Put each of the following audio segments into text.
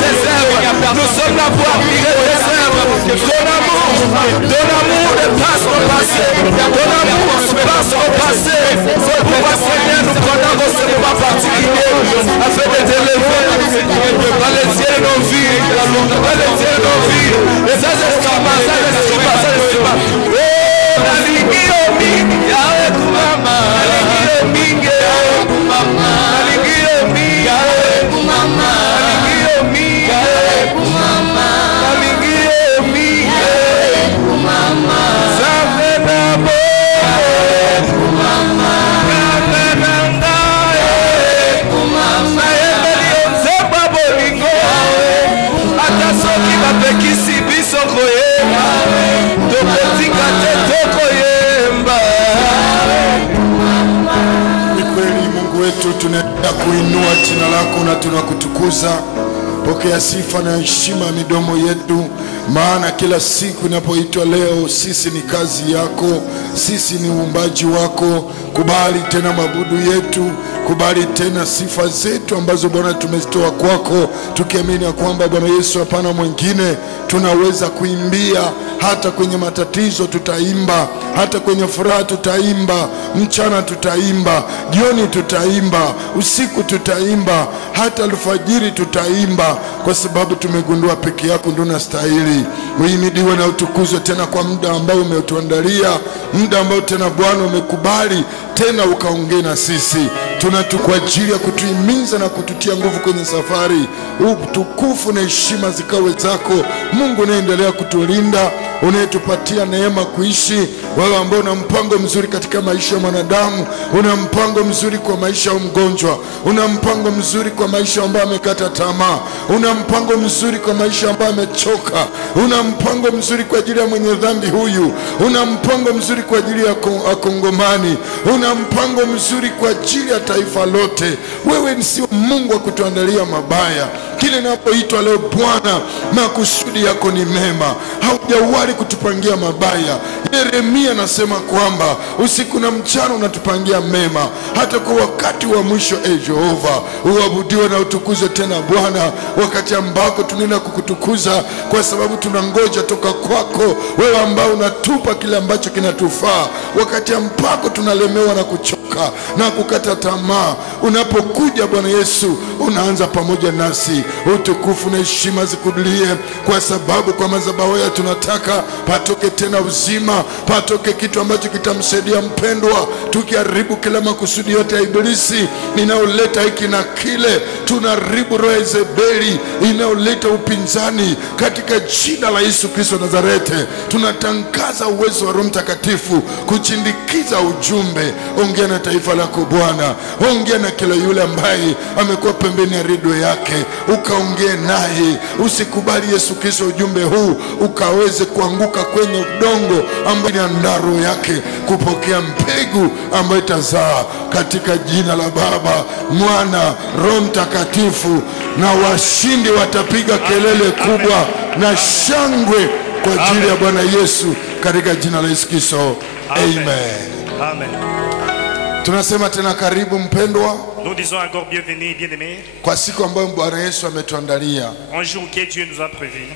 tes œuvres. Nous sommes là pour admirer tes œuvres. Ton amour dépasse au passé. Ton amour passe au passé. C'est pourquoi, Seigneur, nous prenons ce moment particulier afin de t'élever dans les cieux de nos vies. Dans les cieux de nos vies. Et ça, c'est ce qui passe. Ça, c'est ce qui passe. Ça, c'est ce qui passe. Oh, la ligue, Yahweh Kumama. La ligue, Yahweh Kumama. La ligue, Yahweh Kumama. La ligue, Yahweh Kumama. La ligue, Yahweh Kumama. Savenabo. Yahweh Kumama. Savenanda. Yahweh Kumama. Savenelion Zeba Bolingo. Atasoki bapekisi biso koyema. Tokotika te tokoyemba. Ni kweli Mungu wetu, tunaenda kuinua jina lako na tunakutukuza. Pokea sifa na heshima midomo yetu, maana kila siku inapoitwa leo, sisi ni kazi yako, sisi ni uumbaji wako. Kubali tena mabudu yetu, kubali tena sifa zetu ambazo Bwana tumezitoa kwako, tukiamini ya kwamba Bwana Yesu hapana mwingine tunaweza kuimbia. Hata kwenye matatizo tutaimba, hata kwenye furaha tutaimba, mchana tutaimba, jioni tutaimba, usiku tutaimba, hata alfajiri tutaimba, kwa sababu tumegundua peke yako ndio unastahili. Uhimidiwe na utukuzwe tena kwa muda ambao umetuandalia, muda ambao tena Bwana umekubali tena ukaongea na sisi. Kwa ajili ya kutuhimiza na kututia nguvu kwenye safari. Utukufu na heshima zikawe zako Mungu, unaendelea kutulinda, unayetupatia neema kuishi. Wewe ambao una mpango mzuri katika maisha ya mwanadamu, una mpango mzuri kwa maisha ya mgonjwa, una mpango mzuri kwa maisha ambayo amekata tamaa, una mpango mzuri kwa maisha ambayo amechoka, una mpango mzuri kwa ajili ya mwenye dhambi huyu, una mpango mzuri kwa ajili ya Kongomani, una mpango mzuri kwa ajili ya taifa lote. Wewe sio Mungu wa kutuandalia mabaya. Kile inapoitwa leo Bwana, makusudi yako ni mema, haujawahi kutupangia mabaya. Yeremia anasema kwamba usiku na mchana unatupangia mema, hata kwa wakati wa mwisho. Jehova, uabudiwe na utukuzwe tena Bwana, wakati ambako tunaenda kukutukuza, kwa sababu tunangoja toka kwako, wewe ambao unatupa kile ambacho kinatufaa, wakati ambako tunalemewa na kuchoka na kukata tamaa. Unapokuja Bwana Yesu, unaanza pamoja nasi. Utukufu na heshima zikudulie, kwa sababu kwa madhabahu ya tunataka patoke tena uzima, patoke kitu ambacho kitamsaidia mpendwa, tukiharibu kila makusudi yote ya ibilisi inaoleta hiki na kile. Tunaharibu roho ya Yezebeli inaoleta upinzani katika jina la Yesu Kristo Nazareti. Tunatangaza uwezo wa Roho Mtakatifu kuchindikiza ujumbe. Ongea na taifa lako Bwana, ongea na kila yule ambaye amekuwa pembeni ya redio yake, ukaongee naye. Usikubali Yesu Kristo ujumbe huu ukaweze kuanguka kwenye udongo ambao ni ndaro yake, kupokea mbegu ambayo itazaa, katika jina la Baba, Mwana, Roho Mtakatifu. Na washindi watapiga kelele kubwa na shangwe kwa ajili ya Bwana Yesu, katika jina la Yesu Kristo. Amen. Amen. Tunasema tena karibu mpendwa. Nous disons encore bienvenue, bien-aimés. Kwa siku ambayo Bwana Yesu ametuandalia. Un jour que Dieu nous a prévu.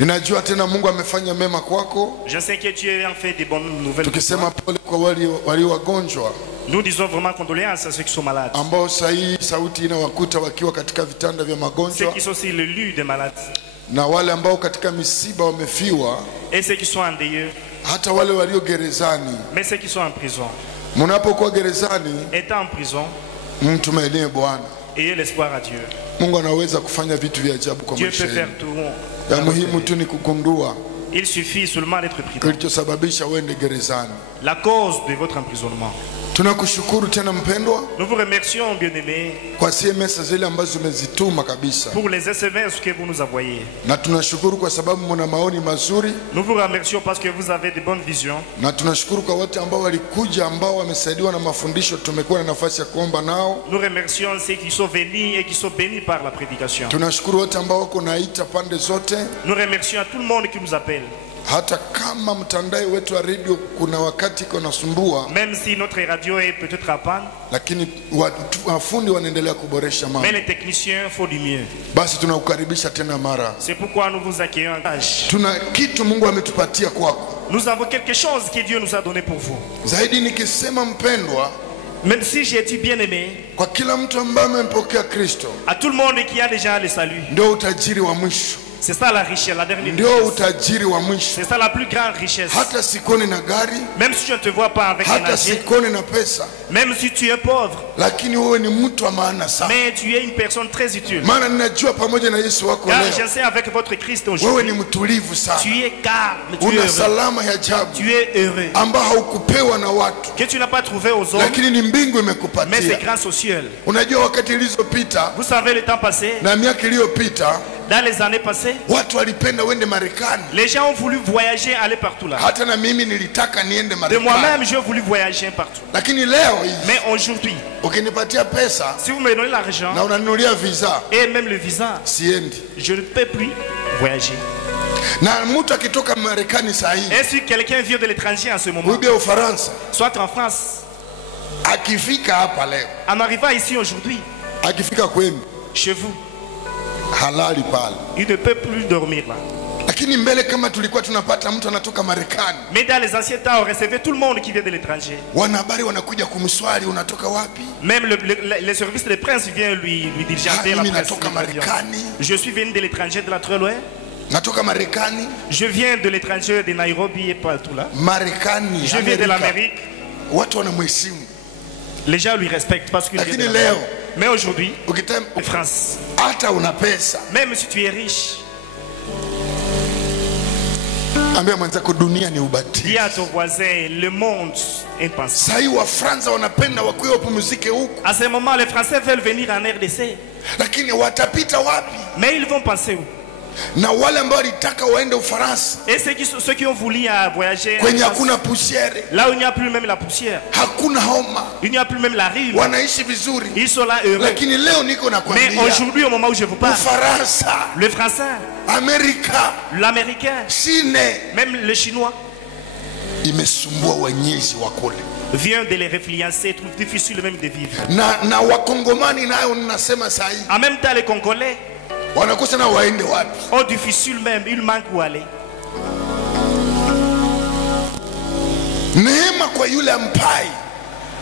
Ninajua tena Mungu amefanya mema kwako. Je sais que Dieu a fait des bonnes nouvelles. Tukisema pole kwa wale wagonjwa. Nous disons vraiment condoléances à ceux qui sont malades. Ambao sahi sauti inawakuta wakiwa katika vitanda vya magonjwa. Ceux qui sont sur le lit des malades. Na wale ambao katika misiba wamefiwa. Et ceux qui sont endeuillés. Hata wale walio gerezani. Mais ceux qui sont en prison. Mnapokuwa gerezani, étant en prison, mtumainie Bwana. Ayez l'espoir à Dieu. Mungu anaweza kufanya vitu vya ajabu kwa maisha Dieu peut yenu. faire tout. Ya muhimu tu ni kukundua il suffit seulement d'être prudent. kilichosababisha uende gerezani. La cause de votre emprisonnement. Tunakushukuru tena mpendwa. Nous vous remercions, bien-aimés, kwa SMS zile ambazo umezituma kabisa. pour les SMS que vous nous envoyez. Na tunashukuru kwa sababu mna maoni mazuri. Nous vous remercions parce que vous avez de bonnes visions. Na tunashukuru kwa wote ambao walikuja, ambao wamesaidiwa na mafundisho, tumekuwa na nafasi ya kuomba nao. Nous remercions ceux qui sont venus et qui sont bénis par la prédication. Tunashukuru wote ambao wako naita pande zote. Nous remercions à tout le monde qui nous appelle. Hata kama mtandao wetu wa radio kuna wakati iko nasumbua, Même si notre radio est peut-être à panne, lakini wafundi wanaendelea kuboresha mambo. mais les techniciens font du mieux. Basi tunakukaribisha tena mara. C'est pourquoi nous vous accueillons. Tuna kitu Mungu ametupatia kwako. Nous avons quelque chose que Dieu nous a donné pour vous. Zaidi nikisema mpendwa, Même si j'ai dit bien-aimé, kwa kila mtu ambaye amempokea Kristo, à tout le monde qui a déjà le salut, ndio utajiri wa mwisho. c'est ça la richesse, la dernière Ndio richesse. utajiri wa mwisho. C'est ça la plus grande richesse. Hata sikoni na gari, Même si tu ne te vois pas avec un hata âgé, sikoni na pesa, même si tu es pauvre, lakini wewe ni mtu wa maana sana. mais tu es une personne très utile. Maana ninajua pamoja na Yesu wako Car leo, je sais avec votre Christ wewe aujourd'hui, ni mtulivu sana. tu es calme, tu es Una heureux. salama ya ajabu Tu es heureux. ambao haukupewa na watu, Que tu n'as pas trouvé aux hommes, lakini ni mbingu mais c'est imekupatia. grâce au ciel. Unajua wakati ilizopita Vous savez, le temps passé, na miaka iliyopita, dans les années passées, watu walipenda uende Marekani. les gens ont voulu voyager, aller partout là. Hata na mimi nilitaka niende De Marekani, moi-même, j'ai voulu voyager partout. lakini leo hii Mais aujourd'hui, ukinipatia pesa si vous me donnez l'argent na unanunulia visa, et même le visa, siendi. je ne peux plus voyager. Na mtu akitoka Marekani saa hii, Et si quelqu'un vient de l'étranger en ce moment, ubia Ufaransa, soit en France, akifika hapa leo, en arrivant ici aujourd'hui, akifika kwenu chez vous, halali pale. il ne peut plus dormir là. Lakini mbele kama tulikuwa tunapata mtu anatoka Marekani, Mais dans les anciens temps, on recevait tout le monde qui vient de l'étranger. wanahabari wanakuja kumswali, unatoka wapi? Même le service de prince vient lui diligenter la Mimi presse. natoka Marekani, Je suis venu de l'étranger de la très loin. natoka Marekani, Je viens de l'étranger de Nairobi et partout là. Marekani, Je viens de Amerika. l'Amérique. Watu wanamheshimu. Les gens lui respectent parce qu'il vient Lakini de leo l'Amérique. Mais aujourd'hui, ukitaka en France, hata una pesa, même si tu es riche, ambia mwenzako dunia ni dis ubatili. à ton voisin, le monde est pensé. Sasa hii Wafransa wanapenda wakiwa wapumzike huku, À ce moment, les Français veulent venir en RDC. lakini watapita wapi? Mais ils vont penser où? Na wale ambao walitaka waende Ufaransa Et ceux qui ont voulu voyager en kwenye France, hakuna pusiere, là où il n'y a plus même la poussière, hakuna homa, il n'y a plus même la rime, wanaishi vizuri. ils sont là heureux. Lakini leo niko Mais nakwambia, aujourd'hui, au moment où je vous parle, Ufaransa, le français, Amerika, l'américain, Chine même le chinois, imesumbua wenyeji wa kule, vient de les réfluencer, trouve difficile même de vivre. na Wakongomani nayo ninasema saa hii En même temps, les Congolais wanakosa na waende wapi? ont difficile même, ils manquent où aller. Neema kwa yule ampai,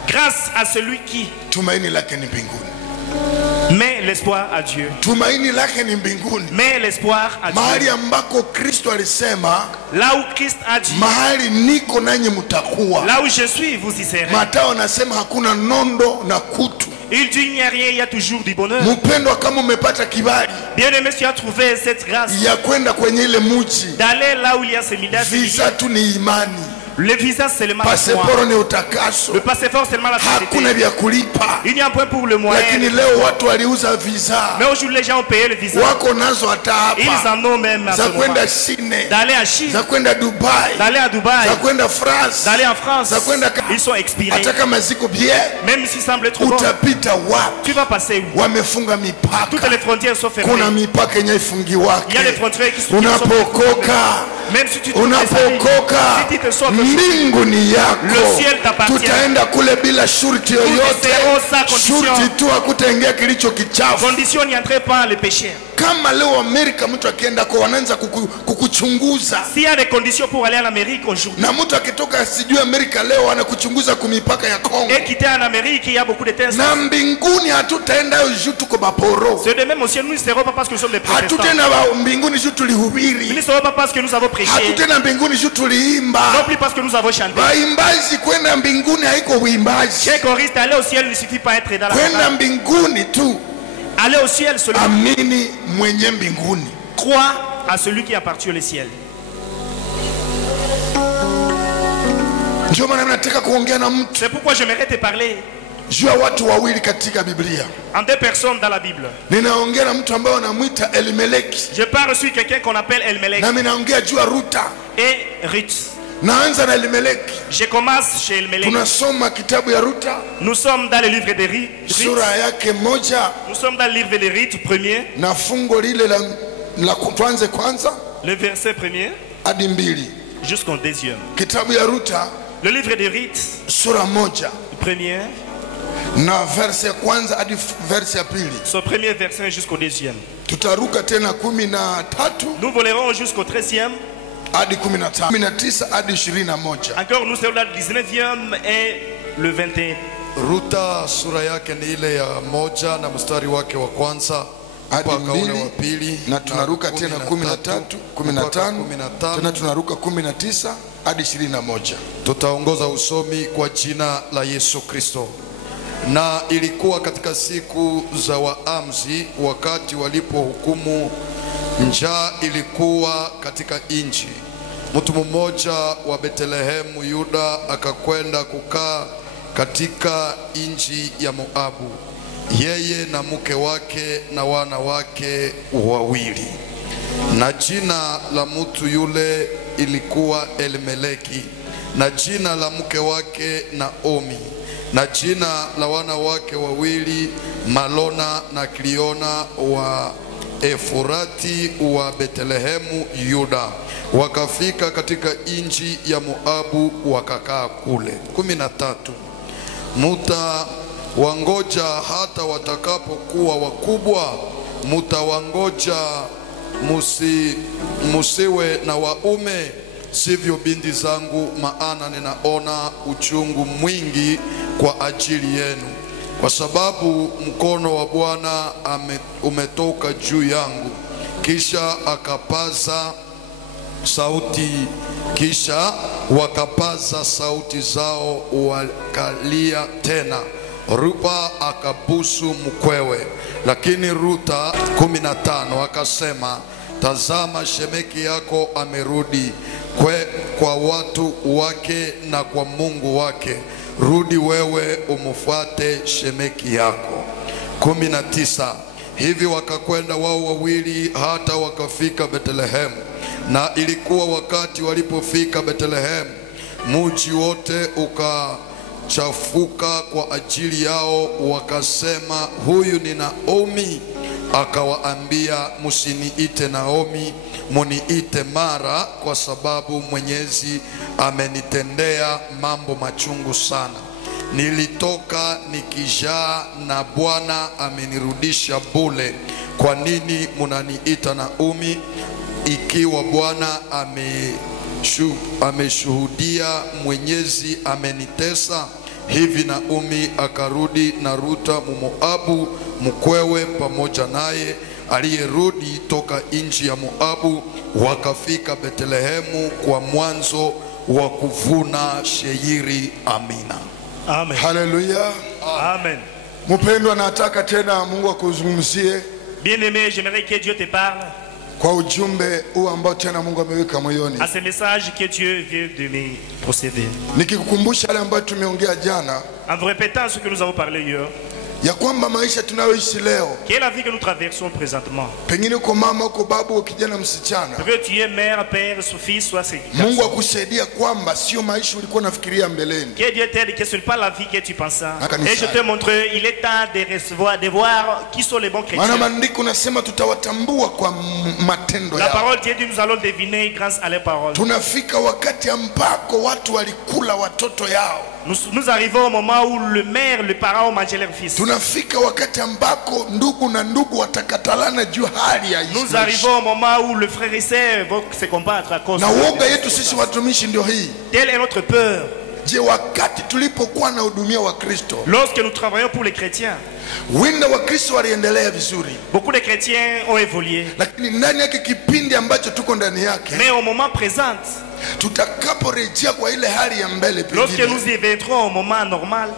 Grâce à celui qui tumaini lake ni mbinguni, met l'espoir à Dieu. tumaini lake ni mbinguni, Met l'espoir à mahali Dieu. ambako Kristo alisema, Là où Christ a dit, mahali niko nanyi mtakuwa. là où je suis, vous y serez. Mathayo anasema hakuna nondo na kutu. Il dit, il n'y a rien, il y a toujours du bonheur. Mpendwa, kama umepata kibali Bien aimé, si tu as trouvé cette grâce ya kwenda kwenye ile muji, d'aller là où il y a ces milliards de visa tu ni imani, le visa seulement la foi. pasiporo ni utakaso, Le passeport seulement la hakuna société. vya kulipa. Il n'y a un point pour le moyen. Lakini leo watu waliuza visa, Mais aujourd'hui, les gens ont payé le visa. wako nazo hata Ils hapa, en ont même à ce za moment. kwenda Chine, D'aller à Chine, za kwenda Dubai, d'aller à Dubaï, za kwenda France, d'aller en France. za kwenda Ils sont expirés. hata kama ziko bien, Même s'ils semblent trop bons, utapita wapi? tu vas passer où? Wamefunga Toutes mipaka, les frontières sont fermées. kuna mipaka yenye ifungi Il y a wake. des frontières qui sont Unapokoka, Même si tu trouves des amis, unapokoka, si tu te sauves, mbingu ni le yako. ciel t'appartient. Tutaenda kule bila shurti yoyote, serons sans condition. shurti tu hakutaingia kilicho kichafu. Condition n'y entrez pas les péchés. Kama leo Amerika mtu akienda kwa wanaanza kukuchunguza, S'il y a des conditions pour aller en Amérique aujourd'hui, na mtu akitoka sijui Amerika leo anakuchunguza kumipaka ya Kongo, et quitter en Amérique, il y a beaucoup de tests. na mbinguni hatutaenda juu tuko baporo, C'est de même au ciel, nous ne serons pas parce que nous sommes des protestants. hatutaenda mbinguni juu Nous ne tulihubiri, serons pas parce que nous avons prêché. hatutaenda mbinguni juu Non tuliimba. plus parce que nous avons chanté. Waimbaji kwenda mbinguni haiko uimbaji, Chez choriste, aller au ciel ne suffit pas être dans la kwenda chorale. mbinguni tu Aller au ciel, celui amini mwenye mbinguni. croit à celui qui appartient au ciel. Ndio maana nataka kuongea na mtu C'est pourquoi j'aimerais te parler juu ya watu wawili katika Biblia. en deux personnes dans la Bible. Ninaongea na mtu ambaye anamwita Elimeleki, Je parle sur quelqu'un qu'on appelle Elimelech na ninaongea juu ya Ruta. et Ruth. Naanza na Elimeleki. Je commence chez Elimelech. Tunasoma kitabu ya Ruta Nous sommes dans le livre de Ruth. sura yake moja Nous sommes dans le livre de Ruth premier, na fungo lile la kwanza, le verset premier. hadi 2. jusqu'au 2e. Kitabu ya Ruta Le livre de Ruth, sura 1 première, na verse ya kwanza hadi verse ya 2. son premier verset jusqu'au 2e. Tutaruka tena 13 Nous volerons jusqu'au 13e. hadi 15, 19 hadi 21. Encore nous serons là le 19e et le 21. Ruta sura yake ni ile ya 1 na mstari wake wa kwanza hadi mpaka ule wa 2, pili, na tunaruka tena 13, 15, tena tunaruka 19 hadi 21. Tutaongoza usomi kwa jina la Yesu Kristo. Na ilikuwa katika siku za Waamuzi, wakati walipohukumu, njaa ilikuwa katika nchi. Mtu mmoja wa Betlehemu Yuda akakwenda kukaa katika nchi ya Moabu, yeye na mke wake na wana wake 2. Na jina la mtu yule ilikuwa Elimeleki, na jina la mke wake Naomi, na jina la wana wake 2 Malona na Kiliona wa Efurati wa Betlehemu Yuda. Wakafika katika nchi ya Moabu wakakaa kule. 13. Mutawangoja hata watakapokuwa wakubwa, mutawangoja, musiwe na waume, sivyo binti zangu, maana ninaona uchungu mwingi kwa ajili yenu, kwa sababu mkono wa Bwana umetoka juu yangu. Kisha wakapaza sauti zao wakalia tena. Rupa akabusu mkwewe. Lakini Ruta 15 akasema, tazama, shemeki yako amerudi kwa watu wake na kwa Mungu wake. Rudi wewe umfuate shemeki yako. 19. Hivi wakakwenda wao 2 hata wakafika Betlehemu. Na ilikuwa wakati walipofika Betlehemu, mji wote ukachafuka kwa ajili yao, wakasema, huyu ni Naomi. Akawaambia, msiniite Naomi, muniite Mara, kwa sababu Mwenyezi amenitendea mambo machungu sana. Nilitoka nikijaa na Bwana amenirudisha bure. Kwa nini munaniita Naomi, ikiwa Bwana ameshuhudia Mwenyezi amenitesa? Hivi Naomi akarudi na Ruta Mmoabu mkwewe pamoja naye, aliyerudi toka nchi ya Moabu, wakafika Betlehemu kwa mwanzo wa kuvuna shayiri. Amina. Amen. Haleluya. Amen. Mpendwa, nataka tena Mungu akuzungumzie Bien-aimé, j'aimerais que Dieu te parle kwa ujumbe huu ambao tena Mungu ameweka moyoni, à ce message que Dieu vient de me procéder. nikikukumbusha yale ambayo tumeongea jana, En vous répétant ce que nous avons parlé hier, ya kwamba maisha tunayoishi leo, quelle est la vie que nous traversons présentement? pengine uko mama, uko babu, uko kijana, msichana, Peut-être tu es mère, père, son fils, soit c'est Mungu garçon. akusaidia kwamba sio maisha ulikuwa unafikiria mbeleni. Que Dieu t'aide, que ce n'est pas la vie que tu pensais. Kanisa. Et je te montre, il est temps de recevoir, de voir qui sont les bons Maana chrétiens. maandiko nasema tutawatambua kwa matendo La yao. parole de Dieu dit, nous allons deviner grâce à leurs paroles. Tunafika wakati ambako watu walikula watoto yao. Nous arrivons au moment où le mère, le parent ont mangé leur fils. Tunafika wakati ambako ndugu na ndugu watakatalana juu hali ya Nous arrivons au moment où le frère et sœur vont se combattre à cause na de woga yetu sisi watumishi ndio hii. Telle est notre peur. Je, wakati tulipokuwa na hudumia wa Kristo, Lorsque nous travaillons pour les chrétiens, winda wa Kristo waliendelea vizuri, beaucoup de chrétiens ont évolué. lakini ndani yake kipindi ambacho tuko ndani yake, Mais au moment présent, tutakaporejea kwa ile hali ya mbele, lorsque pengine nous y reviendrons au moment normal,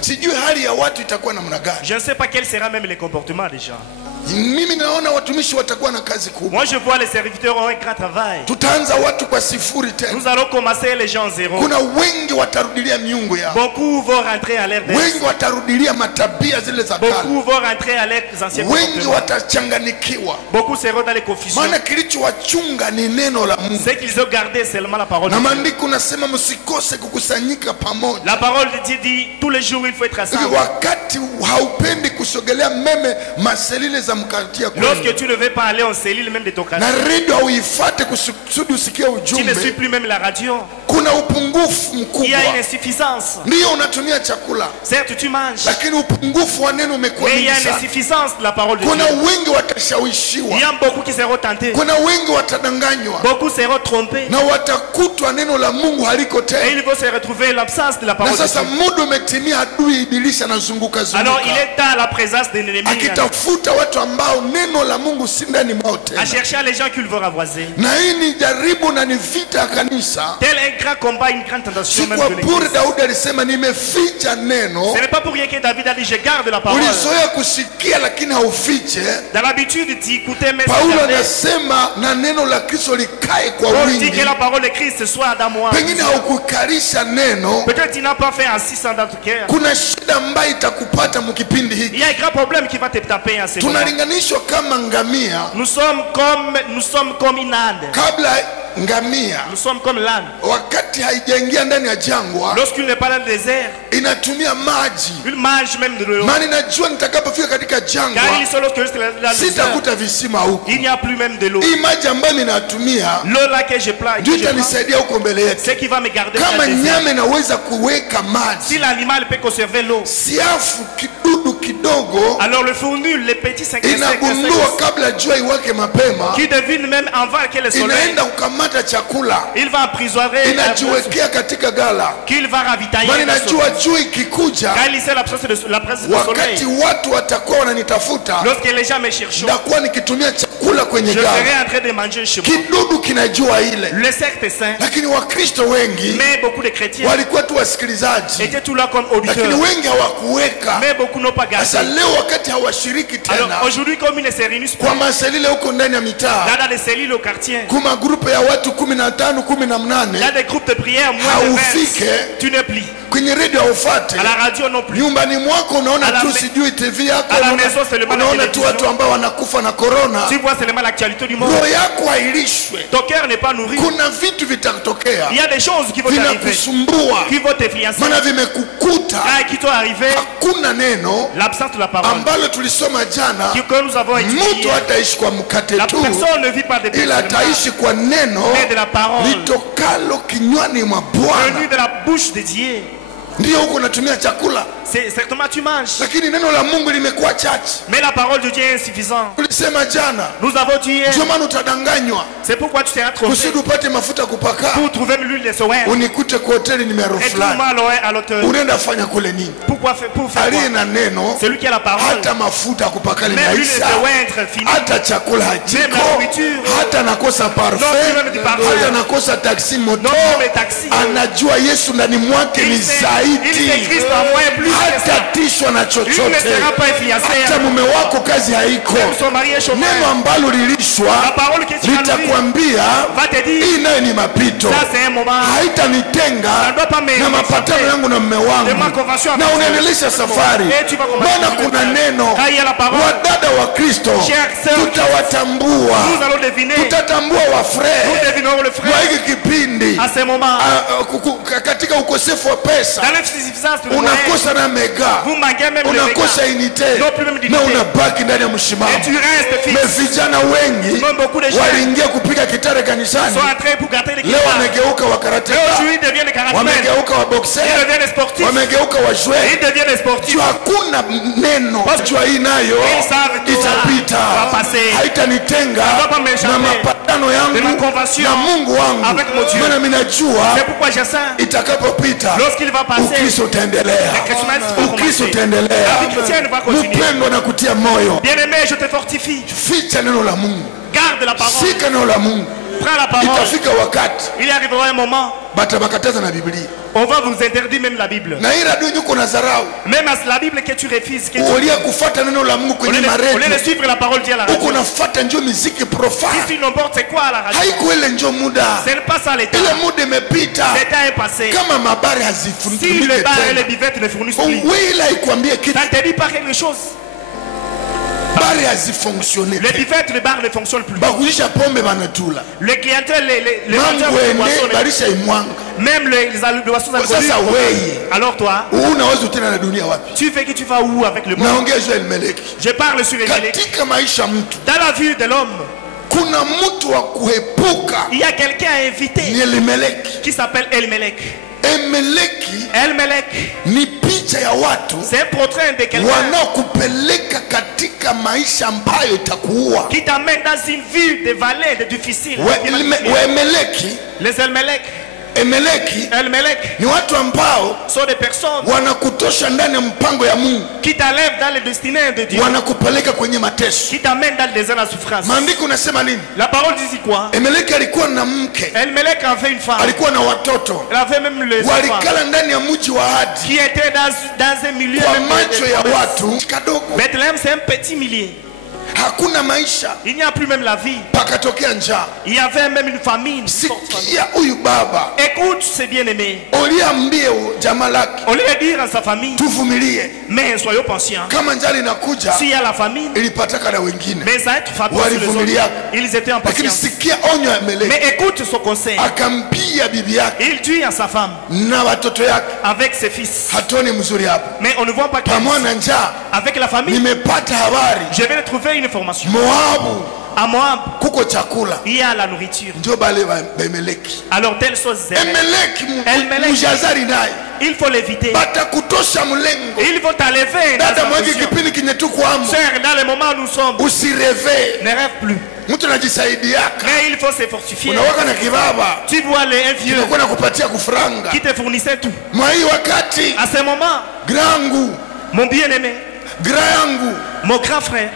sijui hali ya watu itakuwa namna gani. je ne sais pas quel sera même le comportement des gens. Mimi naona watumishi watakuwa na kazi kubwa. Moi je vois les serviteurs ont un grand travail. Tutaanza watu kwa sifuri tena. Nous allons commencer les gens zéro. Kuna wengi watarudilia miungu yao, Beaucoup vont rentrer à l'air des. wengi watarudilia matabia zile za kale, Beaucoup vont rentrer à leurs anciens wengi comportements. watachanganikiwa, Beaucoup seront dans les confusions. maana kilichowachunga ni neno la Mungu. C'est qu'ils ont gardé seulement la parole de Na Dieu. maandiko nasema msikose kukusanyika pamoja. La parole de Dieu dit tous les jours il faut être Hivi ensemble. wakati haupendi kusogelea meme maselile za mkatia Lorsque kwenu, tu ne veux pas aller en cellule même de ton na quartier, redio uifate kusudi usikie tu ne suis ujumbe, plus même la radio. kuna upungufu Il y mkubwa. a une insuffisance. Ndiyo unatumia chakula, Certes, tu manges, lakini upungufu wa neno umekuwa mais il y a mingi une sana. insuffisance de la parole de Kuna Dieu. wengi Il watashawishiwa, y a beaucoup qui seront tentés, kuna wengi watadanganywa, beaucoup seront trompés, na watakutwa neno la Mungu haliko et tena. ils vont se retrouver l'absence de la Na parole de sasa Dieu. muda umetimia, adui ibilisi anazunguka Alors il zunguka est dans la présence des ennemis akitafuta watu ambao neno la Mungu si ndani mwao à tena. chercher les gens qu'ils vont ravoiser. Na hii ni jaribu na ni vita ya kanisa. Tel un grand combat, une grande tentation Si même kwa de bure l'église. Daudi alisema nimeficha neno. Ce n'est pas pour rien que David a dit je garde la parole. Ulizoea kusikia lakini haufiche. Dans l'habitude d'y écouter, mais Paulo sans garder. anasema na neno la Kristo likae kwa On dit wingi. que la parole de Christ soit dans moi. Pengine haukukarisha neno. Peut-être tu n'as pas fait un 600 dans ton cœur. Kuna shida ambayo itakupata mkipindi Il hiki. y a un grand problème qui va te taper en ce moment. Tunalinganishwa kama ngamia. Nous sommes comme une âne. Kabla ngamia Nous sommes comme l'âne. wakati haijaingia ndani ya jangwa Lorsqu'il n'est pas dans le désert, inatumia maji, il mange même de l'eau. maana inajua nitakapofika katika Car jangwa il est lorsque dans le désert, sitakuta visima huko. il n'y a plus même de l'eau. Hii maji ambayo ninatumia L'eau là que je prends, ndio itanisaidia huko mbele yetu. c'est qui va me garder dans Kama le désert. nyama inaweza kuweka Si maji, l'animal peut conserver l'eau, siafu kidudu kidogo alors le fournu, les petits 5 inagundua kabla jua iwake mapema, qui devine même avant que le soleil, inaenda kukamata chakula, il va emprisonner, inajiwekea katika gala, qu'il va ravitailler. maana dans son- inajua jua ikikuja, Car il sait la présence du wakati soleil. watu watakuwa wananitafuta, Lorsque les gens me cherchent, ndakuwa nikitumia chakula kwenye je serai gala. en train de manger chez moi. Kidudu kinajua ile, Le cercle est saint, lakini Wakristo wengi mais beaucoup de chrétiens walikuwa tu wasikilizaji, étaient tout là comme auditeurs, lakini wengi hawakuweka. mais beaucoup n'ont pas Sasa gardé. leo wakati hawashiriki Alors tena aujourd'hui, comme ils ne se réunissent kwa pas, maselile huko ndani ya mitaa, dans les cellules au quartier, kuma grupu ya watu 15 il y a 18, des groupes de prière moins de 20, haufike tu ne plies. kwenye redio haufate, À la radio non plus. nyumbani mwako unaona À la tu ma- sijui TV yako, à la unaona- maison seulement la unaona tu télévision. watu ambao wanakufa na korona. Tu vois seulement l'actualité du monde. Roho yako hailishwe, Ton cœur n'est pas nourri. kuna vitu vitatokea Il y a des choses qui vont t'arriver, vinakusumbua, qui vont t'influencer, maana vimekukuta. qui t'ont arrivé. Hakuna neno L'absence de la parole ambalo tulisoma jana, que nous avons mtu étudié. hataishi kwa mkate La tu, personne ne vit pas de pain ila seulement, ataishi kwa neno mais de la parole litokalo kinywani mwa venue Bwana. de la bouche de Dieu. Ndio huko unatumia chakula, C'est certainement tu manges, lakini neno la Mungu limekuwa chache. mais la parole de Dieu est insuffisante. Tulisema jana, Nous avons dit hier, ndio maana utadanganywa c'est pourquoi tu seras trompé kusudi upate mafuta ya kupaka, pour trouver l'huile de soin unikute kwa hoteli nimero et tout fulani. mal à l'auteur. Unaenda fanya kule nini? Pourquoi faire, pour faire Aliye quoi? na neno, Celui qui a la parole, hata mafuta ya kupaka même l'huile de linaisha, soin fini, hata chakula même la hajiko, nourriture, hata nakosa parfum, Non, tu même du parfum. hata nakosa taksi moto. non les taxis. Anajua Yesu ndani mwake ni Il sait zaidi, Christ en moi plus que ça. hatatishwa na Il ne chochote. sera pas influencé. Hata mume wako kazi haiko, Même son mari est chômeur. neno ambalo La lilishwa parole que tu as nourrie litakwambia va te dire, hii nayo ni mapito, ça c'est un moment. haitanitenga Ça ne doit pas me na mapatano yangu na mume de wangu, ma convention avec na Dieu. unaendelesha safari. Et tu vas commencer Maana à kuna faire. neno, Car il y a la parole. wadada wa Kristo Chers sœurs, tutawatambua, nous allons deviner. tutatambua Nous wafrere devinerons le kwa frère hiki kipindi. à ce moment. Katika ukosefu wa pesa Dans l'insuffisance de moyens, unakosa na mega, vous manquez même le unakosa regard. inite Non plus même na dignité. unabaki ndani ya Et mshimamo. tu restes fixe. Me vijana wengi Même beaucoup de gens waliingia kupiga kitare kanisani, sont entrés pour garder les leo guitares. wamegeuka Et wakarateka, aujourd'hui, ils deviennent des karatémen. wamegeuka Ils wabokser, deviennent des sportifs. wamegeuka wajwe. Ils deviennent des sportifs. Jua hakuna neno, jua hii nayo Ils savent tout ça itapita, va passer. haitanitenga va pas m'échapper na mapatano de ma yangu convention na Mungu wangu, avec mon Dieu. maana minajua C'est pourquoi je sens, itakapopita lorsqu'il va passer, Ukristo utaendelea, le christianisme va Ukristo commencer. utaendelea. La vie chrétienne va continuer. Mpendo na kutia moyo, Bien-aimé, je te fortifie. ficha neno la Mungu, Garde la parole. shika neno la Mungu. Prends la parole. Itafika wakati Il arrivera un moment, batabakataza na Biblia, on va vous interdire même la Bible. na hii radio nyuko na dharau, Même à la Bible que tu refuses, que tu... ulia kufuata neno la Mungu Au kwenye lieu de maredio, suivre la parole de Dieu à la radio. huko nafuata njoo muziki Si profane. tu n'importe c'est quoi à la radio, Haiko ile njoo muda, ce n'est pas ça l'état. ile muda imepita. L'état est passé. Kama mabari Si hazifuniki le bar et les tena, bivettes ne fournissent plus, wewe ile haikwambie kitu. ça ne te dit pas quelque chose. bari hazifonctionne. Les buffets, les bars ne fonctionnent plus. Bakulisha pombe banatula. Les clientèles, les vendeurs de Mangwende boissons, barisha imwanga. même les boissons alcooliques. Sasa wewe. Alors toi, Unaweza utena na dunia wapi? tu fais que tu vas où avec le monde? Naongea juu ya Elimeleki. Je parle sur Elimeleki. Katika maisha mtu Dans la vie de l'homme, kuna mtu wa kuepuka il y a quelqu'un à ni inviter Elimeleki. qui s'appelle Elimelech. Elimeleki Elimelech, ni picha ya watu c'est un portrait de quelqu'un wanaokupeleka katika maisha ambayo itakuua. qui t'amène dans une vie de vallée, de difficile. Elimeleki, Les Elimelech, Elimeleki ni watu ambao sont des personnes wanakutosha ndani ya mpango ya Mungu, qui t'enlèvent dans le destiné de Dieu, wanakupeleka kwenye mateso. qui t'amènent dans le désert de la souffrance. Maandiko unasema nini? La parole dit quoi? Elimeleki alikuwa na mke, Elimelech avait une femme, alikuwa na watoto, elle avait même les enfants walikala ndani ya mji wa ahadi. qui étaient dans un milieu Kwa même macho de ya promesses. watu kadogo, Bethléem, c'est un petit millier. hakuna maisha, Il n'y a plus même la vie. pakatokea njaa. Il y avait même une famine. Une forte famine. Sikia huyu baba, Écoute, c'est bien aimé. uliambie jamaa lake Au lieu de dire à sa famille, tuvumilie, mais soyons patients. kama njaa inakuja S'il y a la famine, ilipataka na wengine, mais ça être frappé sur les Walivumilia. autres. Ils étaient en lakini patience. sikia onyo ya Elimeleki. Mais écoute son conseil. Akampia bibi yake Il tue à sa femme na watoto yake, avec ses fils. hatuoni mzuri hapo. Mais on ne voit pas qu'il Pamoja na njaa, avec la famille. nimepata habari Je vais trouver une information. Moabu À Moab, kuko chakula, il y a la nourriture. ndio bale ba Elimeleki. Alors telle chose, Elimeleki mjazari naye il faut l'éviter. batakutosha mlengo. Il faut t'enlever dans Dada sa mwagi position. kipindi kinye tuko amo, Sœur, dans le moment où nous sommes, usireve ne rêve plus. mtu anajisaidiaka, Mais il faut se fortifier. unawaka na kibaba Tu vois un vieux kinakuwa nakupatia kufranga qui te fournissait tout. mwa hii wakati. À ce moment, Grangu mon bien-aimé, gra yangu mon grand frère,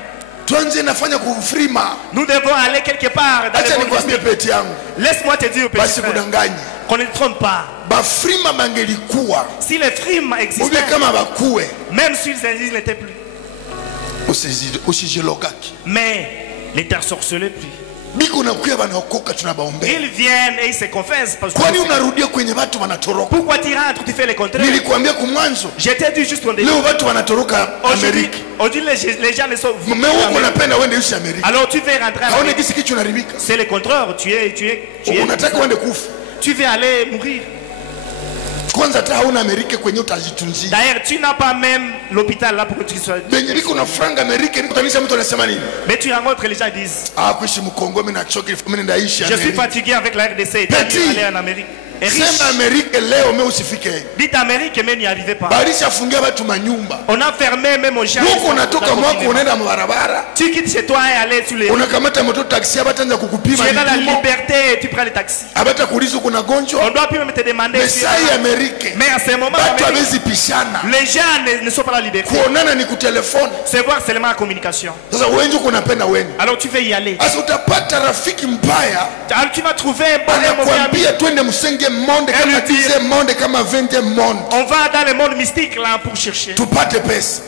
tuanze nafanya kufrima. nous devons aller quelque part dans Acha le monde nikwambie mystique. peti yangu, Laisse-moi te dire, petit basi frère, kudanganyi qu'on ne trompe pas. bafrima bangelikuwa Si les frimes ube existaient, kama bakuwe même s'ils existent, ils n'étaient plus. usijilogaki Mais les terres sorcelées plus. biko nakuya banaokoka tunabaombea. Ils viennent et ils se confessent. Parce que Kwani unarudia kwenye watu wanatoroka? pourquoi tu rentres, tu fais le contraire? Nilikuambia kumwanzo, Je t'ai dit juste au début. leo watu wanatoroka Aujourd'hui, Amerika. les gens ne sont Mume wako unapenda uende uishi Amerika, alors tu veux rentrer en haone Amérique. kisi kichwa naribika, C'est le contraire. unataka uende kufa. Tu veux aller mourir. Kwanza hata hauna Amerika kwenye utajitunzia. D'ailleurs, tu n'as pas même l'hôpital là pour que tu sois. Benye biko na franga Amerika, nikutanisha mtu anasema nini? Mais tu rencontres les gens ils disent Kuishi Mkongo mimi nachoka, mimi ndaishi je suis Amerika. fatigué avec la RDC et Petit. aller en Amérique. Et riche. Sema Amerika leo mimi usifike. Dites Amérique mais n'y arrivez pas. Barisha fungia watu manyumba. On a fermé même aux gens. Huko unatoka mwako unaenda mabarabara. Tu quittes chez toi et aller sur les. Unakamata moto taxi abatanza Tu kukupima es dans la vipimo. liberté et tu prends les taxis. Abata kuuliza kuna gonjwa. On doit plus même te demander. si- Mesai Amerika. Mais à ce moment, Batu Amérique, hawezi pishana. les gens ne sont pas dans la liberté. Kuonana ni kutelefoni. C'est voir seulement la communication. Sasa wengi kunapenda wengi. Alors tu veux y aller. Sasa utapata rafiki mbaya Alors tu vas trouver un bon ami. anakuambia twende msenge monde kama lui dit- 10 monde kama 20 monde. On va dans le monde mystique là pour chercher Tupate pesa.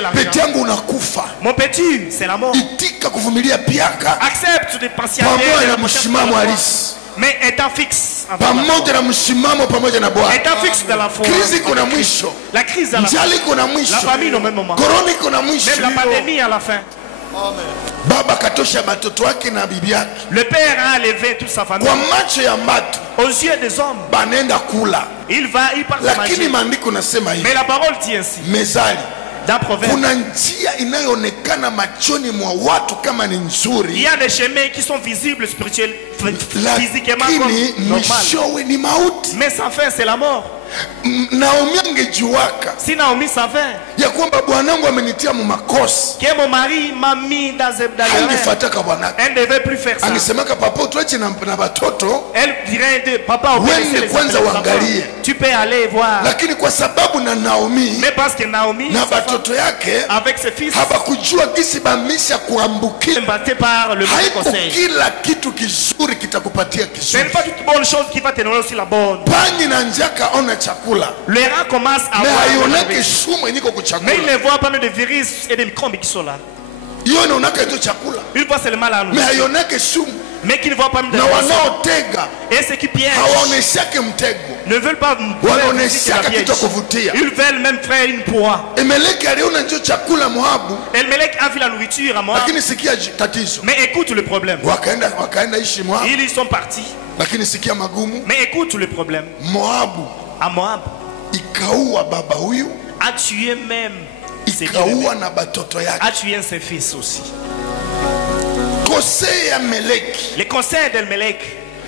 l'argent. Peti yangu unakufa. Mon petit, c'est la mort. Itika kuvumilia piaka. Accepte de patienter. Pamoja na de msimamo patienter, halisi. mais étant fixe. avec la Pamoja na msimamo pamoja na Bwana. Étant fixe dans la foi. Krizi iko na mwisho. La crise à la fin. Njali iko na La mwisho. famine au même moment. Korona iko na mwisho. Même la pandémie à la fin. Baba katosha batoto wake na bibi yake. Le père a levé toute sa famille. Kwa macho ya watu Aux yeux des hommes, banaenda kula. il part se Lakini manger. maandiko nasema hivi. Mais la parole dit ainsi. Mezali. Dans Proverbe, Kuna njia inayoonekana machoni mwa watu kama ni il nzuri, y a des chemins qui sont visibles spirituellement, physiquement lakini comme normal. mwishowe ni mauti. Mais sans fin, c'est la mort. Naomi angejiwaka Si Naomi savait ya kwamba bwanangu amenitia mu makosa, que mon mari m'a mis dans l'erreur, hangefataka bwanake, elle ne devait plus faire ça. angesemaka papa utuache na batoto, Elle dirait de papa, Wende obéissez les kwanza enfants. uangalie. Tu peux aller voir. lakini kwa sababu na Naomi Mais parce que Naomi, na sa femme, batoto yake avec ses fils, habakujua gisi bamisha kuambukia. batté par le bon Haiko conseil. kila kitu kizuri kitakupatia Ce n'est kizuri. pas toute bonne chose qui va te donner aussi la bonne. Panyi na njaka ona chakula, Le rat commence à me avoir. haionake sumu enyiko Mais il kuchakula, ne voit pas même de virus et de microbes qui sont là. iyo inaonaka ito chakula, Il voit seulement la me nourriture. haionake sumu. mais qui ne voient pas même de na personne. wanaotega Et ceux qui piègent hawaoneshake mtego, ne veulent pas wanaoneshaka kitu kuvutia. Ils veulent même faire une proie. Emeleki aliona ndio chakula Moabu, Elimelech a vu la nourriture à Moab. lakini sikia tatizo, Mais écoute le problème. wakaenda ishi Moabu, Ils y sont partis. lakini sikia magumu. Mais écoute le problème. Moabu À Moab, ikaua baba huyu, a tué même ses ikaua deux, na batoto yake. a tué ses fils aussi. Kosea ya Meleki Les conseils d'Elimelech,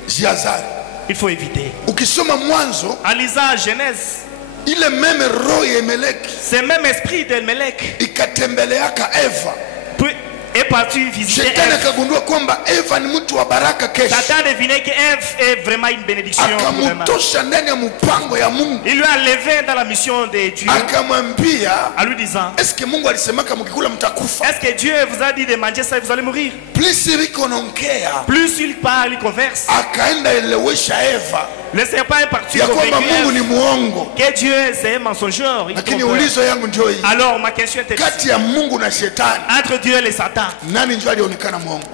jiazari. il faut éviter. Ukisoma Mwanzo, En lisant Genèse, ile meme roho ya Meleki ce même esprit d'Elimelech ikatembeleaka Eva. est parti visiter Shetani Ève. akagundua kwamba Eva ni mtu wa baraka kesho, Satan devinait que Ève est vraiment une bénédiction. Vraiment. akamutosha ndani ya mpango ya Mungu, Il lui a levé dans la mission de Dieu akamwambia en lui disant, eske Mungu alisemaka mkikula mtakufa? est-ce que Dieu vous a dit de manger ça et vous allez mourir? Plus liko naongea, Plus il parle, il converse. akaenda elewesha Eva Le serpent est parti ya kwamba convaincre Mungu Ève ni muongo. que Dieu c'est un mensongeur. Il Lakini trompe. ulizo yangu ndio hii, Alors ma question est kati ya Mungu na shetani entre Dieu et Satan, nani ndio alionekana muongo?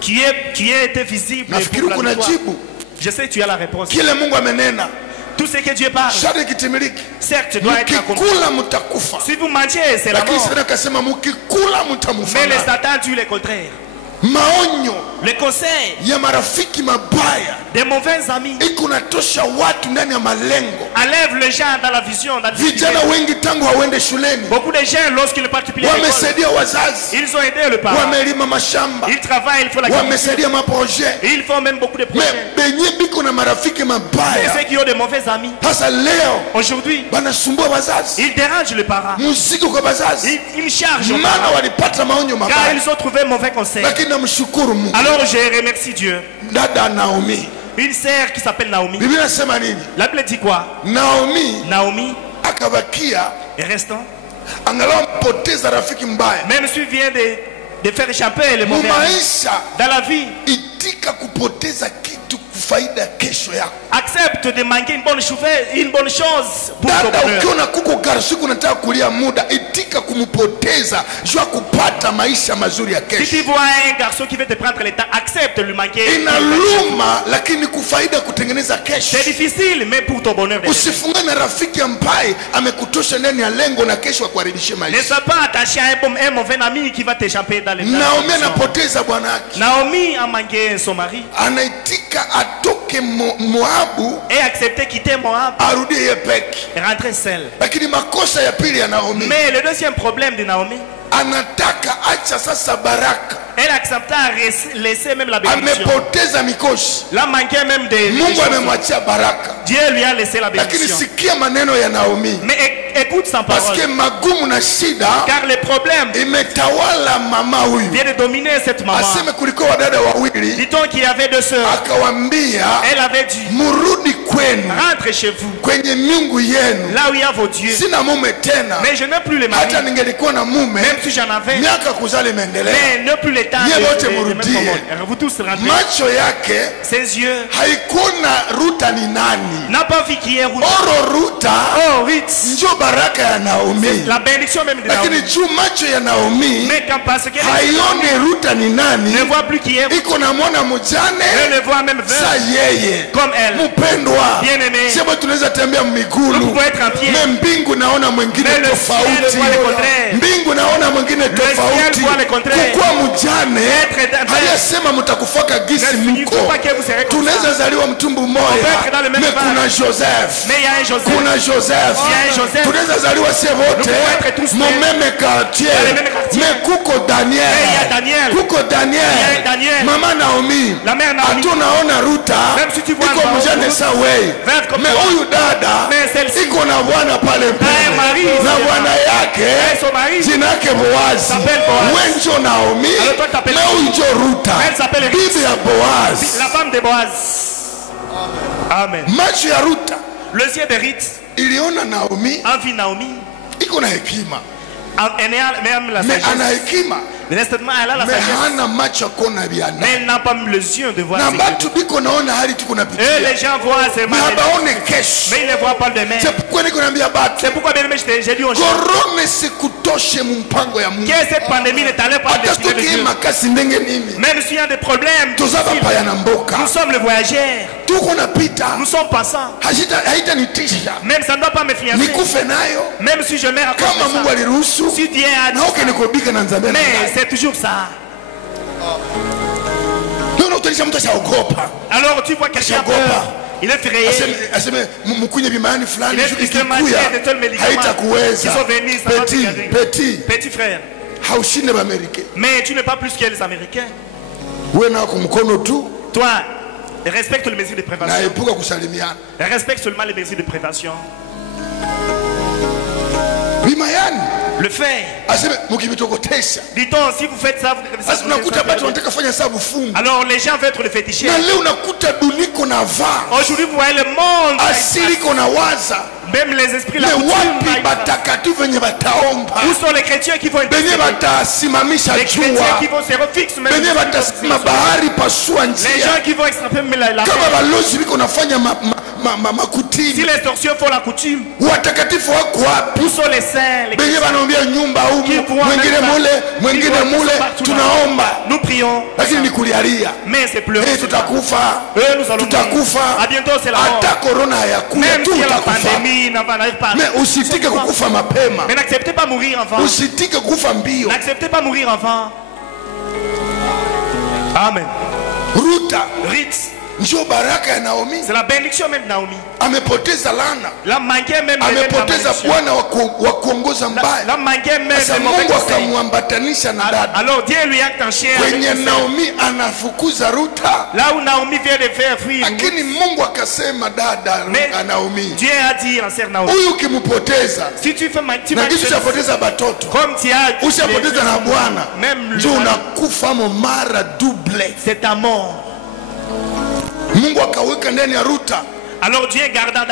qui a été visible Nafikiri pour la kuna victoire? jibu. Je sais que tu as la réponse. Kile Mungu amenena Tout ce que Dieu parle, shari kitimiliki, certes, doit être accompli. mkikula mtakufa. Si vous mangez, c'est la Lakini mort. Shetani akasema mkikula Mais le mtamufana. Satan dit le contraire. Maonyo Le conseil ya marafiki mabaya des mauvais amis iko natosha watu ndani ya malengo. enlève les gens dans la vision, dans le Vijana wengi tangu hawende shuleni Beaucoup de gens, lorsqu'ils partent à l'école, wamesaidia wazazi, ils ont aidé le parent. wamelima mashamba, Ils travaillent, ils font la culture. wamesaidia maproje. Ils font même beaucoup de projets. Benye biko na marafiki Et mabaya ceux qui ont de mauvais amis, hasa leo aujourd'hui, banasumbua wazazi, ils dérangent le parent. mzigo kwa wazazi, Ils chargent au maana parent, walipata maonyo car mabaya. ils ont trouvé mauvais conseil. Lakini namshukuru Mungu. Alors je remercie Dieu. Dada Naomi, Une sœur qui s'appelle Naomi. Biblia inasema nini? La Bible dit quoi? Naomi Naomi akabakia est restant. angalau mpoteza rafiki mbaya Même si vient de faire échapper les mauvais amis. mumaisha, Dans la vie, itika kupoteza kitu kufaida kesho yako. accepte de manquer une bonne chose pour ton Dada, bonheur. ukiona kuko garsiku unataka kulia muda, itika kumpoteza jua kupata maisha mazuri ya Si kesho. tu vois un garçon qui veut te prendre le temps, accepte de lui manquer. Inaluma, lakini kufaida kutengeneza kesho. C'est difficile, mais pour ton bonheur. de demain. Usifungane na rafiki ambaye amekutosha ndani ya lengo na kesho akuharibishie Ne maisha. sois pas attaché à un mauvais ami qui va t'échapper dans les Naomi temps. anapoteza bwana yake, Naomi a manqué son mari anaitika atoke Moabu et accepté de quitter Moab arudie ye peke. et rentrer seul. Lakini makosa ya pili ya Naomi, Mais le deuxième problème de Naomi, anataka acha sasa baraka, elle accepta à laisser même la bénédiction. amepoteza mikoshi. La manquait même de Mungu choses. amemwachia baraka, Dieu lui a laissé la lakini bénédiction. sikia maneno ya Naomi, Mais écoute sa parole. paske magumu na shida Car les problèmes imetawala mama huyu. viennent de dominer cette maman. Aseme kulikuwa wadada wawili, Dit-on qu'il y avait deux sœurs. akawambia Elle avait dit, murudi kwenu rentre chez vous, kwenye miungu yenu, là où il y a vos dieux. sina mume tena, Mais je n'ai plus les maris, hata ningelikuwa na mume même si j'en avais. miaka kuzala imeendelea. Mais ne plus le temps Nye wote de murudie. même comment. Vous tous rentrez. Macho yake Ses yeux haikuona Ruta ni nani. n'a pas vu qui est Ruth. Oro Ruta Oh, Ruth, njo baraka ya Naomi, la bénédiction même de lakini Naomi. juu macho ya Naomi Mais quand parce qu'elle haione Ruta ni nani, ne voit plus qui est Ruth, iko na mwana elle mujane ne voit même sa veuve yeye. comme elle. Mpendwa, Bien-aimé, sema tunaweza tembea nous migulu, pouvons être en pied. me mbingu naona mwingine Mais le tofauti, ciel voit le contraire. mbingu naona mwingine tofauti. voit le contraire. Kukua mujane Être dans- aliyesema mtakufaka gisi Ne signifie mko, pas que vous serez comme tunaweza ça. zaliwa mtumbu peut moya, être dans le même me vase. kuna Joseph, Mais il y a un Joseph. kuna Joseph, Il y a un Joseph. tunaweza zaliwa sie wote pouvons être tous mumeme quartier, dans le même quartier. me kuko Mais il y a Daniel, Daniel. kuko Il y a Daniel, Daniel. mama Naomi, La mère Naomi. hatunaona Ruta Même si tu vois iko Naomi, mjane Ruth, sawei, veuve comme me toi. huyu dada Mais celle-ci, iko na bwana pale un mari, mbele na c'est bwana Et yake son mari jina yake Boazi, s'appelle Boaz. wenjo Naomi, Alors toi t'appelles me huyu njo Ruta, Elle s'appelle Ruth. bibi ya Boazi. la femme de Boaz. Amen. Macho ya Ruta Le ciel de Ruth iliona Naomi a vu Naomi iko na hekima, en ayant même la me sagesse. ana hekima Mais l'instant, elle a la me sagesse. hana macho kona biana Mais elle n'a pas les yeux de voir na ce batu biko naona hali tuko et napitia les gens voient ces na maladies. baone kesho. Mais ils ne voient pas demain. C'est pourquoi niko naambia batu C'est pourquoi bien aimé, j'ai dit au chef korona sikutoshe mu mpango ya Mungu. que cette pandémie ne t'allait pas Hata destiner de tuki Dieu. makasi ndenge nini Même s'il y a des problèmes, toza bapaya na mboka nous sommes les voyageurs. tuko napita Nous sommes passants. haitanitisha Même ça ne doit pas m'influencer. nikufe nayo Même si je meurs à cause kama de Mungu ça. aliruhusu Si Dieu a dit na uke ça. nikobika na nzambe na Mais ngai. c'est toujours ça. Ndio utanisha mtu ashaogopa Alors tu vois quelqu'un Siogopa. peur. Il est effrayé. aseme mkunye bimani fulani Il est ikikuya de tels médicaments qui haitakuweza sont venus. Ça va te petit garder. petit Petit frère. haushinde baamerika Mais tu n'es pas plus que les Américains. uwe nako mkono tu Toi, respecte les mesures de na prévention. epuka kusalimiana Respecte seulement les mesures de prévention. bimayani Le fait. aseme mukivitokotesha Dit-on, si vous faites ça, vous devez sasa unakuta batu wanataka fanya sabu fungu alors les gens veulent être le féticheur. na leo unakuta duniko na vaa Aujourd'hui, vous voyez le monde. asili iko na waza Même les esprits, la me coutume. wapi batakatifu venye bataomba Où sont les chrétiens qui vont benye intercéder? batasimamisha Les chrétiens qui jua vont se refixer même. benye batasima bahari pasua Les njia gens qui vont extraper la kama mer. balozi biko nafanya Si makutimi les sorciers font la coutume, watakatifu wako wapi où sont les saints, les benye banaombia nyumba Qui humu vont mwengine même mule pas- mwengine qui vont mule partout là. tunaomba Nous prions, lakini ni kulialia mais c'est pleurer. tutakufa Nous allons tutakufa mourir. À bientôt, c'est la mort. hata korona hayakuya Même tu si la utakufa pandémie n'arrive pas. me usitike kukufa mapema Mais n'acceptez pas mourir enfant. usitike kufa mbio N'acceptez pas mourir enfant. Amen. Ruta Ruth, ndio baraka ya Naomi c'est la bénédiction même de Naomi. amepoteza lana La manquait même de amepoteza bwana wa kuongoza mbaya la manquait même sasa de mauvais Mungu conseils. akamwambatanisha na dada Alors Dieu lui acte en chien. avec kwenye ses sœurs. Naomi anafukuza Ruta Là où Naomi vient de faire fuir. lakini Mungu akasema dada Mais Naomi Dieu a dit en sœur Naomi, huyu ukimpoteza si tu fais tu na manques kisha ushapoteza batoto comme tu as ushapoteza na bwana même le ndio mari, unakufa mara double. c'est ta mort. Mungu akaweka ndani ya Ruta Alors Dieu garda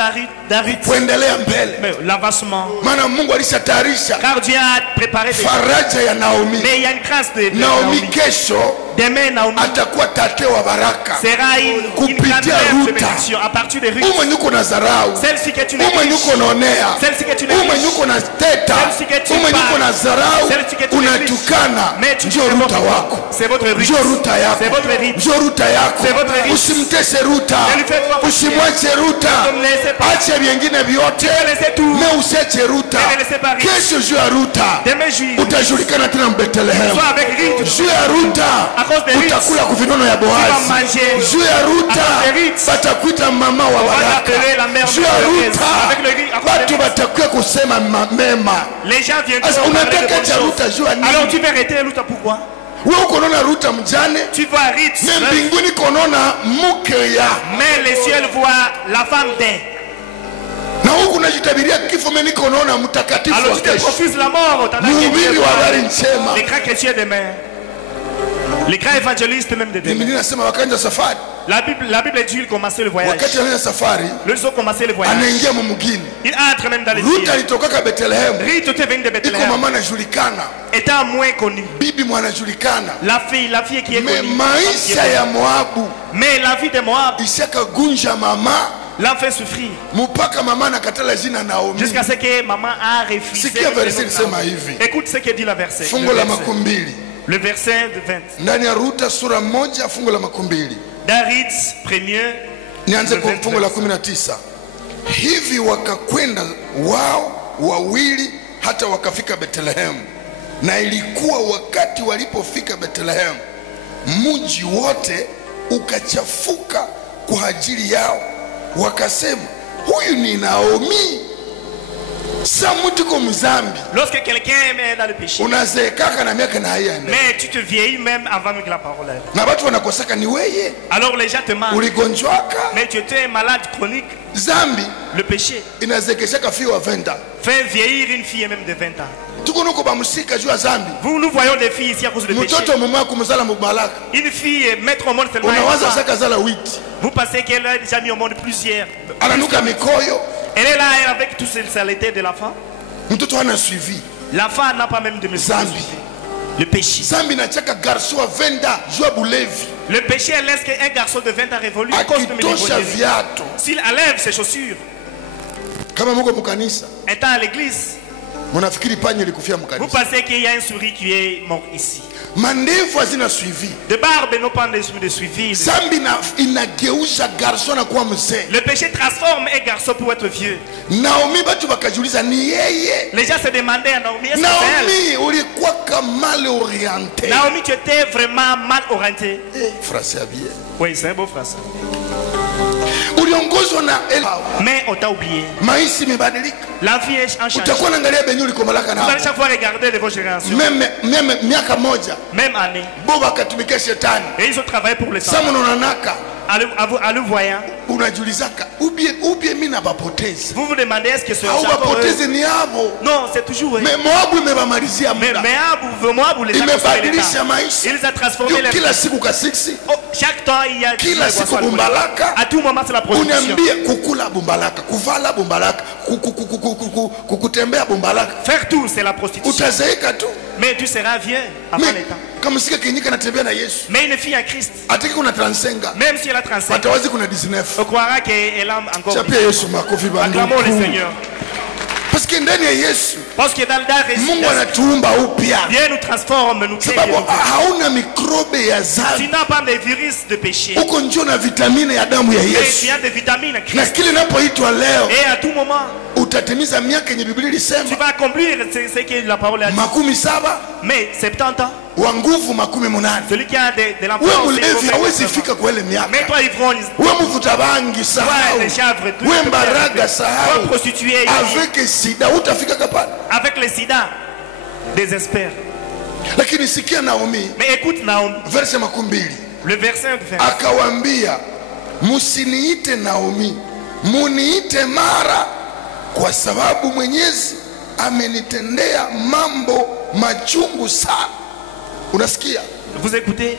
David kuendelea mbele, mais l'avancement. maana Mungu alishatayarisha Car Dieu a préparé des faraja ya Naomi. mais il y a une grâce de Naomi Naomi. kesho Demain Naomi atakuwa tate wa baraka. sera une grande Kupitia mère de Ruta. bénédiction à partir de Ruth. Ume nyuko na zarau, Celle-ci que tu ume négliges, nyuko naonea, celle-ci que tu ume négliges, nyuko na teta, Celle-ci que tu ume nyuko parles. na zarau, Celle-ci que tu unatukana, mais tu ndio c'est Ruta votre- wako, c'est votre Ruth. ndio Ruta yako, C'est votre Ruth. ndio Ruta yako. C'est votre Ruth. Usimtese Ruta, Ne lui faites pas usimwache Ruta, Ne le laissez pas. ache vingine vyote, laissez tout. me usiache Ruta. Ne le laissez pas Ruth. Kesho juu ya Ruta Demain juillet, utajulikana tena Bethlehem. soit avec Ruth. Juu ya Ruta À cause de Ruth. utakula kuvinono ya Tu vas Boazi. manger. Juu ya Ruta À cause de Ruth. batakuita mama wa On va baraka. l'appeler la mère Juu ya merveilleuse. Ruta Avec le riz, à cause de watu Ruth. batakuya kusema mema. Les gens viendront Sasa parler de unataka bonnes cha choses. Ruta juu ya Alors nini? tu vas arrêter Ruth, pourquoi? Wewe uko naona Ruta mjane, Tu vois Ruth, na mbinguni konaona mke ya mais les cieux voient la femme d'un. na huku najitabiria kifo, mimi niko naona mtakatifu Alors wa tu te kesho, refuses la mort. mhubiri wa habari njema. Les grands chrétiens demain. Les grands évangélistes même de demain. Biblia inasema wakaanza safari, La Bible dit qu'il commençait le voyage. wakati anaanza safari Ils ont commencé le voyage. anaingia mumugini. Il entre même dans les Ruta villes. alitoka Bethlehem, Ruth était venue de iko Bethléem. mama anajulikana, Étant moins connue. bibi mwanajulikana. La fille qui est Me connue. maisha ya Moabu Mais la vie de Moab ishakagunja mama l'a fait souffrir. mpaka mama nakatala jina Naomi. Jusqu'à ce que maman a refusé. Sikia le verset nom de lisema Naomi. hivi, Écoute ce que dit la verset. fungu la makumi mbili Le verset de 20. ndani ya Ruta sura moja fungu la makumi mbili. David premier. Nianze Le kwa 20. fungu la 19. Hivi wakakwenda wao wawili hata wakafika Bethlehem, na ilikuwa wakati walipofika Bethlehem, mji wote ukachafuka kwa ajili yao, wakasema huyu ni Naomi. Sa mtu ko mzambi Lorsque quelqu'un est dans le péché, unazeekaka na miaka na hayana mais tu te vieillis même avant que la parole arrive. na watu wanakosaka ni weye Alors les gens te mentent. uligonjwaka. Mais tu étais un malade chronique. Zambi Le péché inazekeshaka fii wa 20 ans. fait vieillir une fille même de 20 ans. Tuko nuko bamusika juu ya zambi. Nous voyons des filles ici à cause du péché. Mtoto mumwa kumzala mubalaka Une fille mettre au monde seulement un unawaza enfant. saka zala witi Vous pensez qu'elle a déjà mis au monde plusieurs. ananuka mikoyo, Elle est là avec toutes ces saletés de l'enfant. mtoto hana suivi L'enfant n'a pas même de mesure. zambi. Le péché. Zambi nachaka garso wa venda jua bulevi. Le péché laisse qu'un garçon de 20 ans révolu à cause de Akitosha viato. S'il enlève ses chaussures, Kama muko mukanisa, étant à l'église, munafikiri panya likufia vous mukanisa. pensez qu'il y a un souris qui est mort ici. Mandevu hazina suivi. De barbe n'ont pas de suivi. Zambi inageuza garso na kuwa mzee. Le péché transforme un garçon pour être vieux. Naomi batu bakajiuliza ni yeye. Les gens se demandaient à Naomi, est-ce que c'est elle? Naomi ulikuwa mal orienté. Naomi, tu étais vraiment mal orienté. Frase ya bien. Oui, c'est un beau phrase. Uliongozwa na Mais on t'a oublié. maisha imebadilika. La vie est en changement. Utakuwa naangalia benyu ulikomalaka Vous allez na. chaque fois regarder de vos générations. Meme miaka moja. Même année. Boba akatumika shetani. Et ils ont travaillé pour le sang. Samu unanaka. À le voyant, Unajulizaka ubie mimi nabapoteza. vous vous demandez est-ce que c'est Au bapoteze ni avo. Non, c'est toujours eux. Mais Moabu imebamalizia Mais muda. Moab, les a transformés les Imebadilisha temps. maisha. Il les a transformés les Kila siku kasiksi. Oh, chaque temps, il y a Kila siku bumbalaka. à tout moment, c'est la prostitution. Uniambie kukula bumbalaka, kuvala bumbalaka, kukutembea bumbalaka. Faire tout, c'est la prostitution. Utazeeka tu. Mais tu seras vieux avant le temps. Kama sika kenyika natembea na Yesu. Mais une fille à Christ, Atiki kuna transenga. même si elle a 35 ans, Watawazi kuna 19. on croira qu'elle a encore Chapia Yesu makofi Acclamons le banduku. Seigneur. Parce que ndani ya Yesu Parce que dans le Mungu anatuumba upya. Dieu nous transforme, nous crée. Sababu hauna mikrobe ya Tu dhambi. n'as pas de virus de péché. Uko njoo na vitamine ya damu ya Mais Yesu. tu as des vitamines à Na Christ. kile inapoitwa leo Et à tout moment, utatimiza miaka yenye Biblia tu ilisema vas accomplir ce que la parole a dit. 70 Mais 70 ans, wa nguvu 80. celui qui a de l'emploi, Wewe c'est mlevi hawezi vraiment. fika kwa ile Mais miaka. toi, ivrogne, Wewe mvuta bangi sahau. les chèvres, tout Wewe ce que mbaraga tu as fait. sahau. Toi, prostituée, Avec sida utafika kapale. avec le sida, désespère. Lakini sikia Naomi Mais écoute Naomi, verse 20. le verset de fin. Akawambia musiniite Naomi, muniite Mara, kwa sababu Mwenyezi amenitendea mambo machungu sana. Unasikia? Vous écoutez?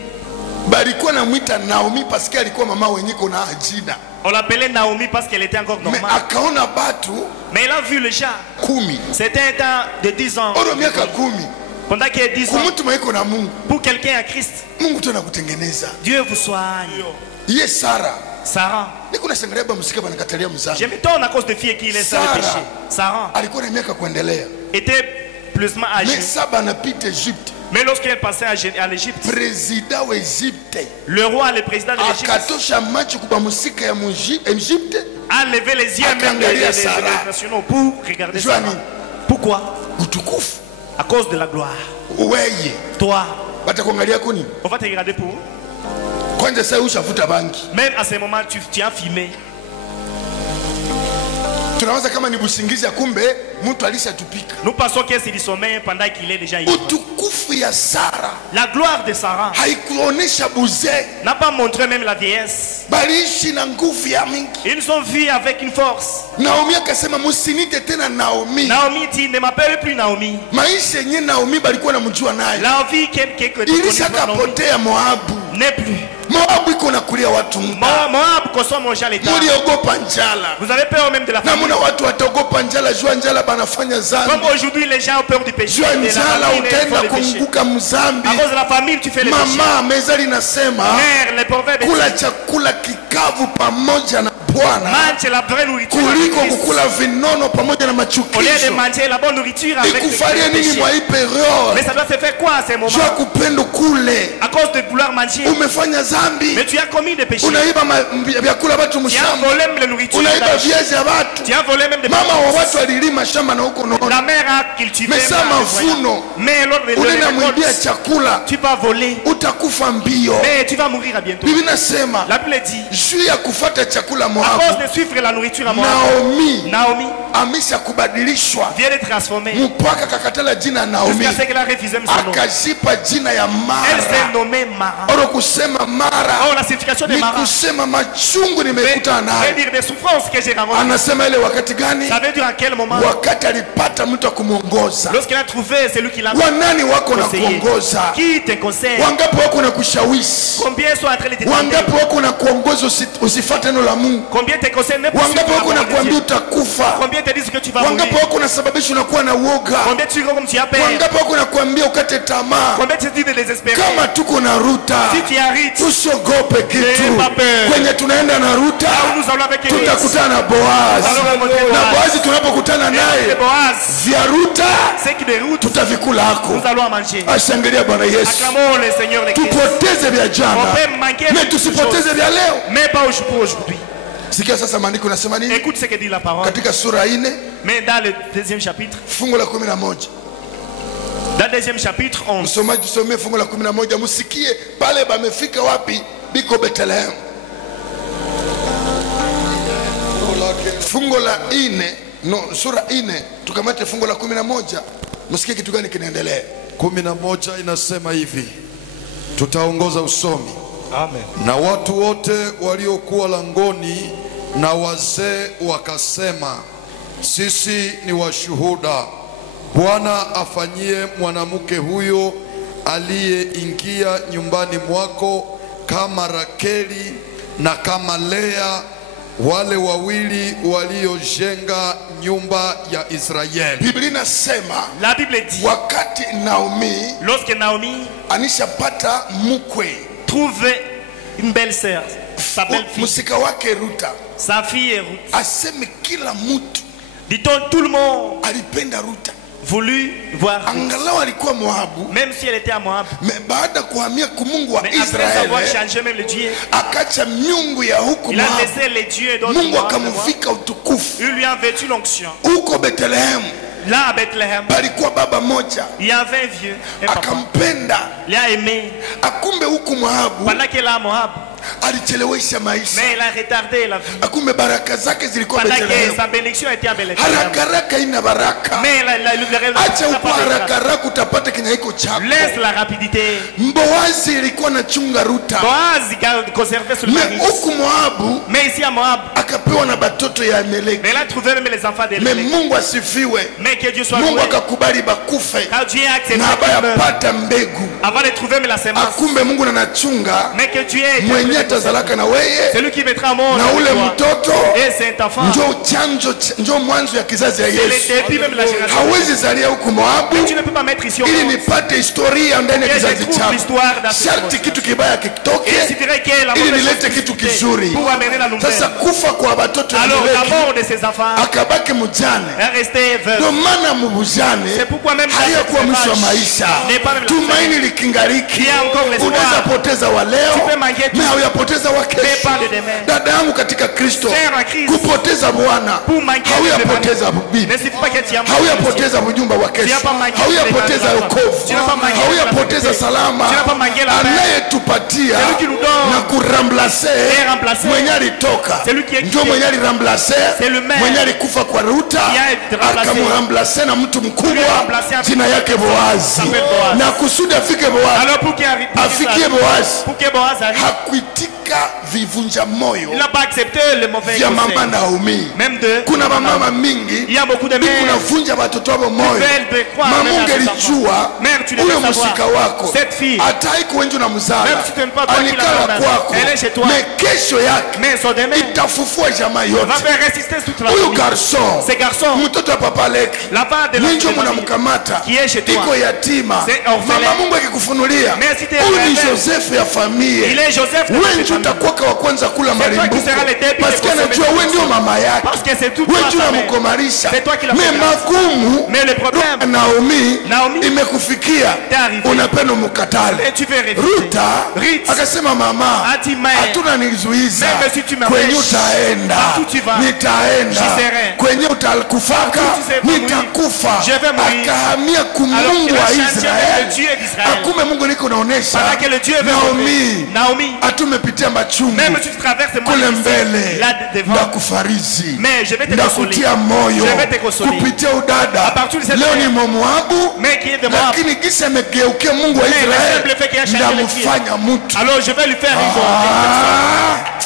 Balikuwa namwita Naomi paske alikuwa mama wenyiko na ajina. On l'appelait Naomi parce qu'elle était encore Me normale. akaona batu Mais elle a vu le chat. 10. C'était un temps de 10 ans. Oro miaka 10. Pendant qu'il y a 10 ans, Kumutu maiko na Mungu. pour quelqu'un à Christ, Mungu tu anakutengeneza. Dieu vous soigne. Ye Sara. Sarah. Niko nashangalia baba msika banakatalia mzangu. Je m'étonne à cause de filles qui laissent le Sarah. péché. Sarah Alikuwa na miaka kuendelea. était plus âgée. Mais saba anapita Egypte. Mais lorsqu'elle passait à l'Égypte, Président wa Egypte le roi, le président de l'Égypte, akatosha macho kuba musika ya Egypte a levé les yeux même des nationaux pour regarder Joanie. Sarah. Pourquoi? utukufu. À cause de la gloire. Weye Toi, batakuangalia kuni on va te regarder pour. kwanza sasa ushavuta bangi. Même à ce moment, tu as filmé. Tunawaza kama ni busingizi, kumbe mtu alishatupika. Nous pensons que c'est du sommeil pendant qu'il est déjà ivre. Utukufu ya Sara La gloire de Sarah haikuonesha buzee, n'a pas montré même la vieillesse. baliishi na nguvu ya mingi. Ils ont vu avec une force. Naomi akasema musinite tena Naomi. Naomi dit, ne m'appelle plus Naomi. Maisha yenye Naomi balikuwa namjua naye La vie que tu connais ilishakapotea. Moabu, n'est plus. Moabu iko nakulia watu muda. Moab consomme mon chat l'état. Muliogopa njala. Vous avez peur même de la Na famine. muna watu wataogopa njala, jua njala banafanya Comme zambi. aujourd'hui les gens ont peur du péché. Jua De la njala famine, ils utaenda font le péché. kuanguka mzambi. À cause de la famine, tu fais le péché. Mama mezali nasema Mère, les proverbes kula disent, chakula kikavu pamoja na Bwana mange la vraie nourriture avec kuliko Christ. kukula vinono pamoja na Au lieu de machukizo. manger la bonne nourriture avec le Ikufalie nini péché. mwa hii periode? Mais ça doit se faire quoi à ces Jua moments? kupendo kule À cause de vouloir manger. umefanya zambi, Mais tu as commis des péchés. unaiba vyakula watu Tu as mshamba, volé même la nourriture. unaiba dans le- viazi ya watu. Tu as volé même des Mama wa watu alilima shamba na huko La naona mère a cultivé. Mesa mal le mavuno. voyant. Mais l'autre unaenda mwibia récolte, chakula, tu vas voler. utakufa mbio. Mais tu vas mourir à bientôt. Bibi nasema La Bible dit, juu ya kufata chakula à Moabu, cause de suivre la nourriture à moi, Naomi Naomi amesha kubadilishwa vient de transformer mpaka kakatala jina Naomi, jusqu'à ce qu'elle a refusé son nom. akajipa jina ya Elle s'est Mara. nommée Mara. Oro kusema Mara Oh, la signification de ni Mara. kusema machungu nimekutana Ça veut nayo. dire des souffrances que j'ai rencontrées. Anasema ile wakati gani? Ça veut dire à quel moment? Wakati alipata mtu wa kumwongoza. Lorsqu'il a trouvé celui qui l'a Wanani wako na conseillé. kuongoza? Qui te conseille? Wangapi wako na kushawishi? Combien sont en train de te tenter? Wangapi wako na kuongoza usifuate neno la Mungu? Combien te conseillent même Wangapi wako nakwambia utakufa? Combien te disent que tu vas mourir? Wangapi wako nasababisha unakuwa na uoga? Combien tu dis comme tu as peur? Wangapi wako nakwambia ukate tamaa? Combien tu dis de désespérer? Kama tuko na Ruta, Si tu arrêtes, usiogope kitu. pas peur. Kwenye tunaenda na Ruta, là où nous allons avec Église, tutakutana na Boaz. nous allons rencontrer Na Boaz. Boaz tunapokutana Et naye, Boaz, vya Ruta ceux qui déroutent, tutavikula hako. nous allons en manger. Ashangilia Bwana Yesu. Acclamons le Seigneur les Christ. Tupoteze vya On jana, peut manquer mais beaucoup de tusipoteze choses, vya leo. mais pas pour aujourd'hui. Sikia sasa maandiko nasema nini? Écoute ce que dit la parole. Katika sura 4 Mais dans le deuxième chapitre, fungu la 11. dans le deuxième chapitre, 11. Msomaji tusomee fungu la 11, msikie pale bamefika wapi, biko Bethlehem. Fungu la 4, no, sura 4 tukamate fungu la 11, msikie kitu gani kinaendelea. 11 inasema hivi, tutaongoza usomi. Amen. Na watu wote waliokuwa langoni na wazee wakasema, sisi ni washuhuda. Bwana afanyie mwanamke huyo aliyeingia nyumbani mwako kama Rakeli na kama Lea, wale wawili waliojenga nyumba ya Israeli. Biblia inasema La Bible dit, wakati Naomi lorsque Naomi anishapata mkwe, trouve une belle sœur, sa belle-fille, msika wake Ruta, sa fille est Ruth. aseme kila mtu Dit-on, tout le monde alipenda Ruta, voulut voir Ruth, angalau alikuwa Moabu. même si elle était à Moab. Baada kuhamia kumungu wa Mais après avoir Israeli, changé même le Dieu, akacha miungu ya huku il a Moabu, laissé les dieux d'autres Mungu Moab. akamuvika utukufu. Il lui a vêtu l'onction. Huko Bethlehem Là à Bethléem, palikuwa baba moja il y avait un vieux, un papa. akampenda, Il a aimé. akumbe huku Moabu Pendant qu'il est à Moab, alichelewesha maisha, mais il a retardé la vie. akumbe baraka zake zilikuwa Pendant que Bethlehem. sa bénédiction était à Bethléem. Haraka haraka ina baraka, Mais acha huko haraka haraka utapata kenye iko chako. laisse la rapidité. Mboazi ilikuwa na chunga Ruta, Boaz conservait sur le mari. huku Moabu Mais ici à Moab, akapewa na batoto ya Ameleki. mais il a trouvé même les enfants Me d'Elimelech. Mungu asifiwe, Mais que Dieu soit Mungu loué. akakubali bakufe Quand Dieu a accepté na qu'ils meurent, abayapata mbegu. avant de trouver mais la semence. Akumbe Mungu nanachunga Mais que Dieu est mwenye atazalaka na weye, celui qui mettra au monde na ule avec toi. mtoto Et cet enfant, njo chanjo, njo mwanzo ya kizazi ya c'est le Yesu. début même de la génération. Hawezi zalia huku Moabu Tu ne peux pas mettre ici au ili monde. nipate historia ndani ya Et je kizazi trouve chako. l'histoire dans ce Sharti monde. kitu kibaya Et il kitoke suffirait qu'il y ait la ili mauvaise nilete chose kitu suscitée kizuri. pour amener la nouvelle. Sasa kufa kwa watoto ya Alors la Amaleki, mort de ses enfants akabaki mjane. est resté veuve. Ndio maana mubujane C'est pourquoi même dans hayakuwa cette mwisho wa âge maisha. n'est pas même la Tumaini fin. likingariki. Il y a encore l'espoir. Unaweza poteza wa leo Tu peux manquer tout. na hauyapoteza wa Mais kesho. pas de demain. Dada yangu katika Kristo, Frère en Christ, kupoteza Bwana pour manquer hauyapoteza bibi, ne suffit pas que tu as manqué. hauyapoteza ujumba wa Tu n'as kesho, pas manqué hauyapoteza les wokovu, Tu n'as pas manqué hauyapoteza la salama. Tu n'as pas manqué la paix. Anayetupatia Celui qui nous donne na kuramblase et remplacer. mwenye alitoka Celui qui est ndio quitté. mwenye aliramblase, C'est le maire. mwenye alikufa kwa Ruta Qui a été remplacé. akamramblase na mtu Lui a mkubwa remplacé un jina yake Boazi, s'appelle Boaz. na kusudi afike Boazi, Alors pour qu'il arrive, afikie Boazi, pour que Boaz arrive, hakuitika vivunja moyo il n'a pas accepté le mauvais vya mama conseil. Naomi. Même de Kuna mamama mingi il y a beaucoup de mères kunavunja watoto wao moyo. veulent de croire Mama même à ses ungelijua enfants. Mère, tu devais huyo savoir. msika wako Cette fille, atai kuenju na mzala même si tu n'aimes pas toi qui la alikala donnes, kwako, elle est chez toi. me kesho yake mais son demain itafufua jamaa yote. va faire résister toute la Huyu famille. garson Ces garçons, mtoto wa papa Leki la part de la ninjo famille mnamkamata qui est chez toi, iko yatima. c'est orphelin. Mama Mungu akikufunulia Mais si t'es huyu ni orphelin, Joseph ya il familia, est Joseph de wewe cette ndio famille. utakuwa wa kwanza kula C'est toi qui malimbuko, seras le début parce de que anajua consommer. wewe ndio mama yake, Parce que c'est tout wewe toi ndio sa mère. unamkomarisha. C'est toi qui l'as Mais fait. magumu Mais le problème, Naomi Naomi imekufikia, t'est arrivé. unapenda mukatale. et tu veux refuser. Ruta akasema mama, A dit, mais hatuna nizuiza, même si tu m'empêches, kwenye utaenda partout tu vas, nitaenda, j'y serai. kwenye utakufaka Partout tu sais pas nitakufa. je vais mourir. Akahamia Alors kumungu qu'il a wa changé le Israeli. Dieu d'Israël. Akume Mungu niko naonesha Pendant que le Dieu veut Naomi, Naomi, atumepitia machungu même si tu traverses moi kule ici, mbele, là devant, ndakufarizi, mais je vais te consoler. ndakutia moyo Je vais te consoler. kupitia udada. À partir de cette Leo heure, ni Moabu, mais qui est de moi. lakini gisa amegeukia Mungu wa Mais le simple fait qu'il a Israeli, changé le ndamufanya mtu. Alors je vais lui faire une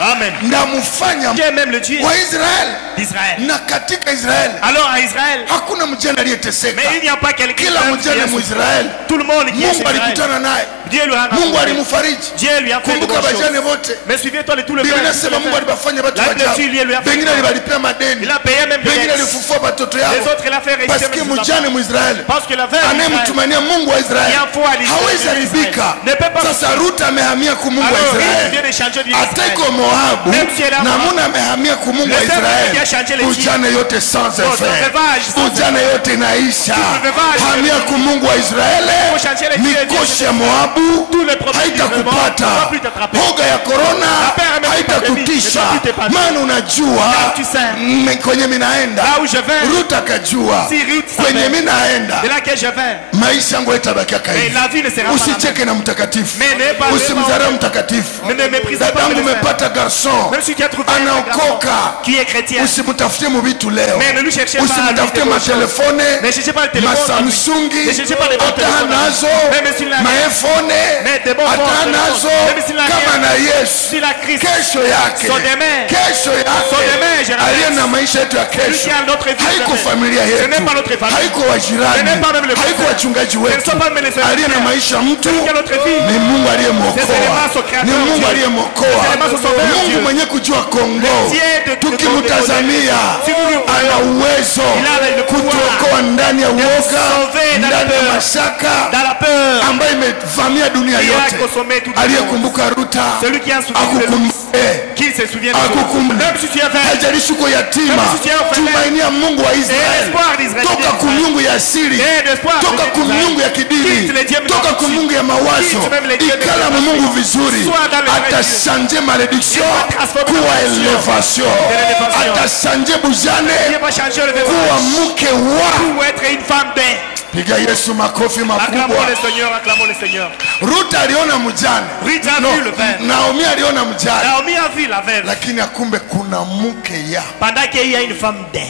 Amen. Ndamufanya Dieu même le Dieu wa Israeli. d'Israël. Na katika Israeli Alors à Israël, hakuna mjane aliyeteseka. mais il n'y a pas quelqu'un Kila qui mjane est Mwisraeli tout le monde qui est Mungu Israël. alikutana naye Dieu lui a Mungu rencontré. alimfariji. Dieu lui a fait de Kumbuka bonnes choses. bajane wote. Mais souviens-toi de tout le Biblia père. inasema Mungu alibafanya watu La wa Bible ajabu. dit, lui a fait. Wengine alibalipia madeni. Il a payé même des Wengine dettes. alifufua watoto yao. Les autres, il a fait réussir Parce que même ses mjane enfants. Mwisraeli Parce que la veuve d'Israël anayemtumania Mungu wa Israeli qui a foi à l'Israël, hawezi haribika. ne peut pas. Sasa Ruth amehamia ku Mungu wa Alors, Ruth vient Israeli. de changer du Israël. Ateko Moabu Même si elle a na Moab. Muna amehamia ku Mungu wa Le seul qui a changé Israeli. les filles. Ujane yote sans Ton effet. veuvage sans Ujane yote inaisha. Ton veuvage. Hamia ku Mungu wa Israeli. Faut changer les filles. Mikoshi ya Moabu Tous les problèmes haitakupata. ne vont plus t'attraper. Hoga ya korona La peur et même haitakutisha. pandémie ne vont plus t'épargner. Maana unajua Car tu sais. kwenye minaenda Là où je vais. Ruth akajua Si Ruth savait. kwenye minaenda De laquelle je vais. maisha yangu itabakia Mais hivi. la vie ne sera pas la même. Usicheke na mtakatifu, Mais ne pas- usimdharau mtakatifu. Mais ne méprise pas Dadangu, le frère. umepata garson Même si tu as trouvé un anaokoka, garçon qui est chrétien. usimtafutie muvitu leo, Mais ne lui cherchez pas usimtafutie à lui matelefone Ne cherchez pas le téléphone. masamsungi Ne cherchez pas les bons hata téléphones. nazo Même s'il n'a rien. maefone Mais des bons hata téléphones. nazo Même s'il n'a kama rien. na Yesu S'il a Christ. kesho yake Son demain. kesho Son demain, yake je répète. aliye na maisha yetu ya Celui kesho qui a notre vie haiko demain. familia Ce yetu, n'est pas notre famille. haiko Ce wajirani, n'est pas même le haiko frère. wachungaji Ce ne wetu. sont pas même les frères. Aliye na maisha mtu Celui qui a notre vie. ni Mungu Ces aliyemwokoa, éléments sont créateurs, ni Mungu Dieu. aliyemwokoa, Ces éléments sont sauveurs, Mungu Dieu. mwenye kujua Kongo. Dieu de Tukimtazamia Si nous lui ana uwezo Il a le pouvoir kutuokoa ndani ya uoga, sauver dans la ndani ya peur. mashaka Dans la peur. ambayo imevamia dunia Il a yote. consommé toute la Aliyekumbuka Ruta Celui qui a souvenu de akukumbuke, Qui se souvient de akukumbuke. Même si tu es vain. Haijalishi uko yatima, Même si tu es orphelin. tumainia Mungu wa Et Israeli. l'espoir d'Israël. Toka kumiungu ya siri, Et l'espoir toka de kumiungu ya Quitte kidini, les dieux toka mythologiques. kumiungu ya mawazo, Quitte même les dieux ikala mu mythologiques. Mungu vizuri, Sois dans le vrai atashanje malédiction Il va transformer kuwa malédiction. elevation, Élévation. atashanje Il bujane va changer le kuwa veuvage. mke wa. Pour être une femme d'air. Piga Yesu makofi Acclamons makubwa. le Seigneur, acclamons le Seigneur. Ruth aliona mjane, Ruth a vu le père. Naomi aliona mjane, Naomi a vu la veuve. lakini akumbe kuna mke ya Pendant qu'il y a une femme d'air.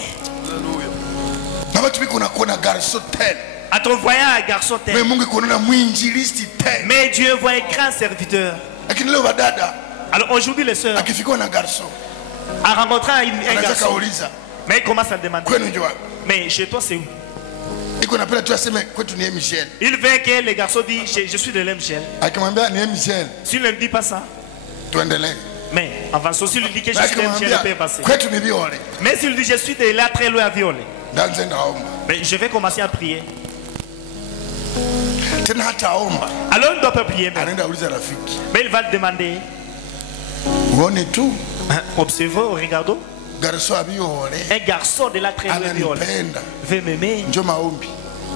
na watu biko nakuona garso tena, À ton voyant un garçon mais tel. Mungu kuona mwinjilisti tena, Mais Dieu voit un grand serviteur. lakini leo badada Alors aujourd'hui, les sœurs, akifikiwa na garso en rencontrant un anaweza garçon, kauliza mais il commence à le demander. kwenu ndio wapi? Mais chez toi, c'est où? Iko napenda tu aseme kwetu ni Michel, Il veut que les garçons disent je suis de l'Emgel. akimwambia ni Michel S'il ne dit pas ça, tuendelee, mais enfin, s'il lui dit que je suis de l'Emgel, il peut akimwambia passer. kwetu ni Viole, Mais s'il dit je suis de là très loin à violer, ndanze ndaomba mais je vais commencer à prier. tena, hata aomba Alors il ne doit pas prier, anaenda uliza rafiki, mais il va te demander, uone tu observons, regardons, garso ya Viole un garçon de là très loin à violer ananipenda, veut m'aimer. njo maombi.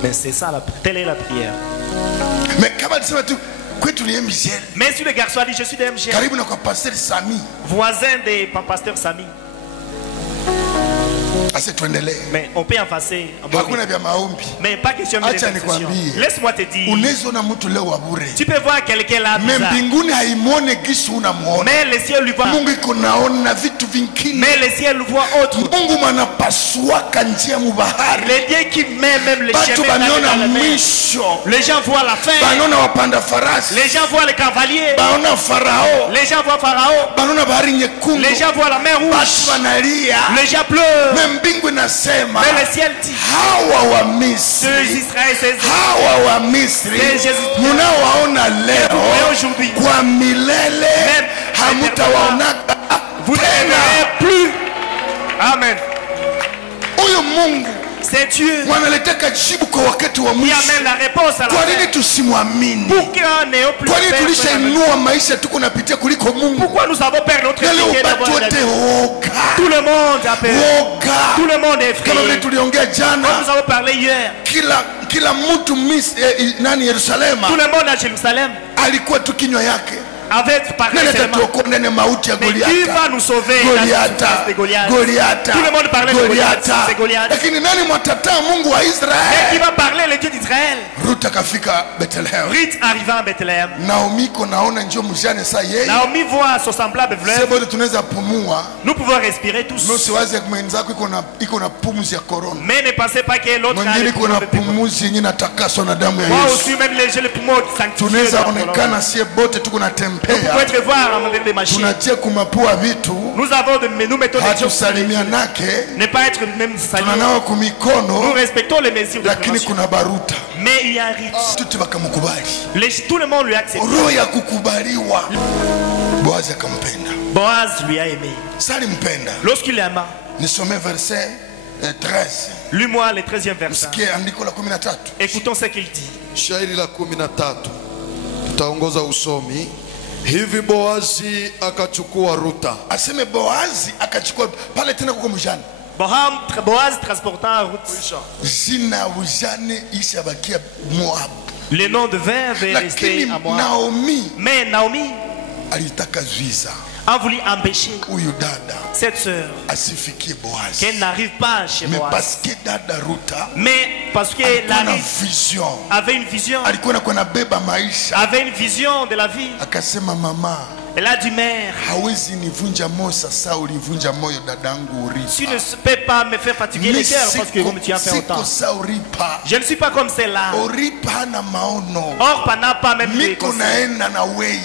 Mais c'est ça, telle est la prière. Mais kama alisema tu kwetu ni Michel, Mais si le garçon a dit je suis de MGL, karibu na kwa pastor Sami, voisin de pasteur Sami, ase tuendelee, mais on peut en passer en bon hakuna vya maombi. mais pas question de Acha l'intercession. nikwambie. Laisse-moi te dire, Unaweza ona mtu leo wa bure, tu peux voir quelqu'un là me bizarre, mbinguni haimwone gisi unamuona. mais le ciel lui voit. Mungu iko naona vitu vingine. Mais le ciel lui voit autre. Mungu manapasuaka njia mubahari, Le Dieu qui met même les batu chemins banaona dans la mer. mwisho, Les gens voient la fin. banaona wapanda farasi, Les gens voient les cavaliers. banaona Farao, Les gens voient Pharaon. banaona bahari nyekundu, Les gens voient la mer batu rouge. banalia. Les gens pleurent. Me mbingu inasema Mais le ciel dit, hawa wa de Misri, Israël, c'est hawa wa Misri C'est Jésus. munawaona leo, Mais aujourd'hui, kwa milele hamutawaonaka vous ne tena. verrez plus. Amen. Huyu Mungu C'est Dieu mwanaleteka jibu kwa wakati wa qui mwisho. amène la réponse à la Kwa nini fin. tusimwamini? Pourquoi n'ayons plus Kwa nini peur de la vie? tulishainua maisha tuko napitia kuliko Mungu? Pourquoi nous avons perdu notre Na leo ticket batu d'avoir la wote vie? woga Tout le monde a peur. Tout woga, le monde est kama vile effrayé. tuliongea Comme jana, nous avons parlé hier, kila mtu nani Yerusalema tout le monde à Jérusalem alikuwa tu kinywa yake, avait parlé nani seulement. atatuokoa ndani ya mauti ya Mais qui Goliata? va nous sauver dans la Goliata, souffrance de Goliath? Goliata, Tout le monde parlait de Goliath, Goliata. c'est Goliath. Lakini nani mwatataa Mungu wa Mais qui Israeli? va parler le Dieu d'Israël? Ruth akafika Bethlehem. Ruth arriva à Bethléem. Naomi ko naona njoo mjane saa yeye. Naomi voit son semblable Sasa fleuve. bado tunaweza pumua. Nous pouvons respirer tous. Usiwaze mwenzako iko na pumzi ya corona. Mais ne pensez pas que l'autre a Mwingine les iko na poumons de démon. pumzi yenyewe inatakaswa na damu ya Moi Yesu. aussi, même les poumons sanctifiés. Tunaweza de la onekana sie bote tuko na temperature Vous pouvez te voir envers des machines. tunatia kumapua vitu, Nous avons nous mettons des choses. hatusalimianake, Ne pas être même salué. tunanawa Nous kumikono, respectons les mesures de lakini prévention. kuna baruta. Mais il y a un rite. Tuti wakamkubali. Tout le monde lui a accepté. Roho ya kukubaliwa. Boazi akampenda. Boaz lui a aimé. Sali mpenda. Lorsqu'il l'aima, Nisome verset 13. lis-moi le 13e verset. Msikie andiko la 13. Écoutons ce qu'il dit. Shairi la 13 tutaongoza usomi. Hivi Boazi akachukua Ruta. Aseme Boazi akachukua pale tena kuko mjane. Boaz transportant en route. Jina ujane ishabakia Moab. Le nom de veuve est resté Lakini à moi. Naomi Mais Naomi alitaka zuiza a voulu empêcher huyu dada cette sœur asifikie Boazi. qu'elle n'arrive pas chez Mais Boaz. parce que dada Ruta Mais parce que alikuwa na la vision, avait une vision, alikuwa na beba maisha, avait une vision de la vie. akasema mama, Elle a dit, mère, hawezi nivunja moyo sasa ulivunja moyo dadangu tu Uripa. ne peux pas me faire fatiguer le cœur parce que comme tu as fait Siko autant. sa Uripa. Je ne suis pas comme celle-là. Uripa hana maono. Or, n'a pas même les Miko conseils. naenda na weye.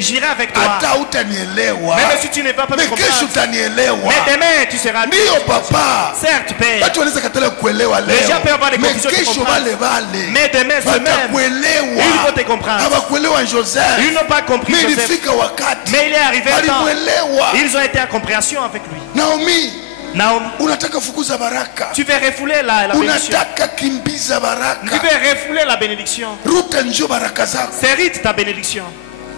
J'irai avec toi. Hata utanielewa. Même si tu ne vas pas me Mais kesho comprendre. utanielewa. Mais demain, tu seras Ndio papa. certes, père. Watu wanaweza katala kuelewa leo. Les gens peuvent avoir des Mais confusions de kesho comprendre. vale. Mais demain, c'est même. Watakuelewa. Ils vont te comprendre. Hawakuelewa Joseph. Ils n'ont pas compris Mais Joseph. ilifika wakati. Mais il est arrivé un temps. Walimuelewa. Ils ont été en compréhension avec lui. Naomi, Naomi, unataka fukuza baraka. tu veux refouler la bénédiction. Unataka kimbiza Tu baraka. veux refouler la bénédiction. Ruta njoo baraka zako. Sérite ta bénédiction.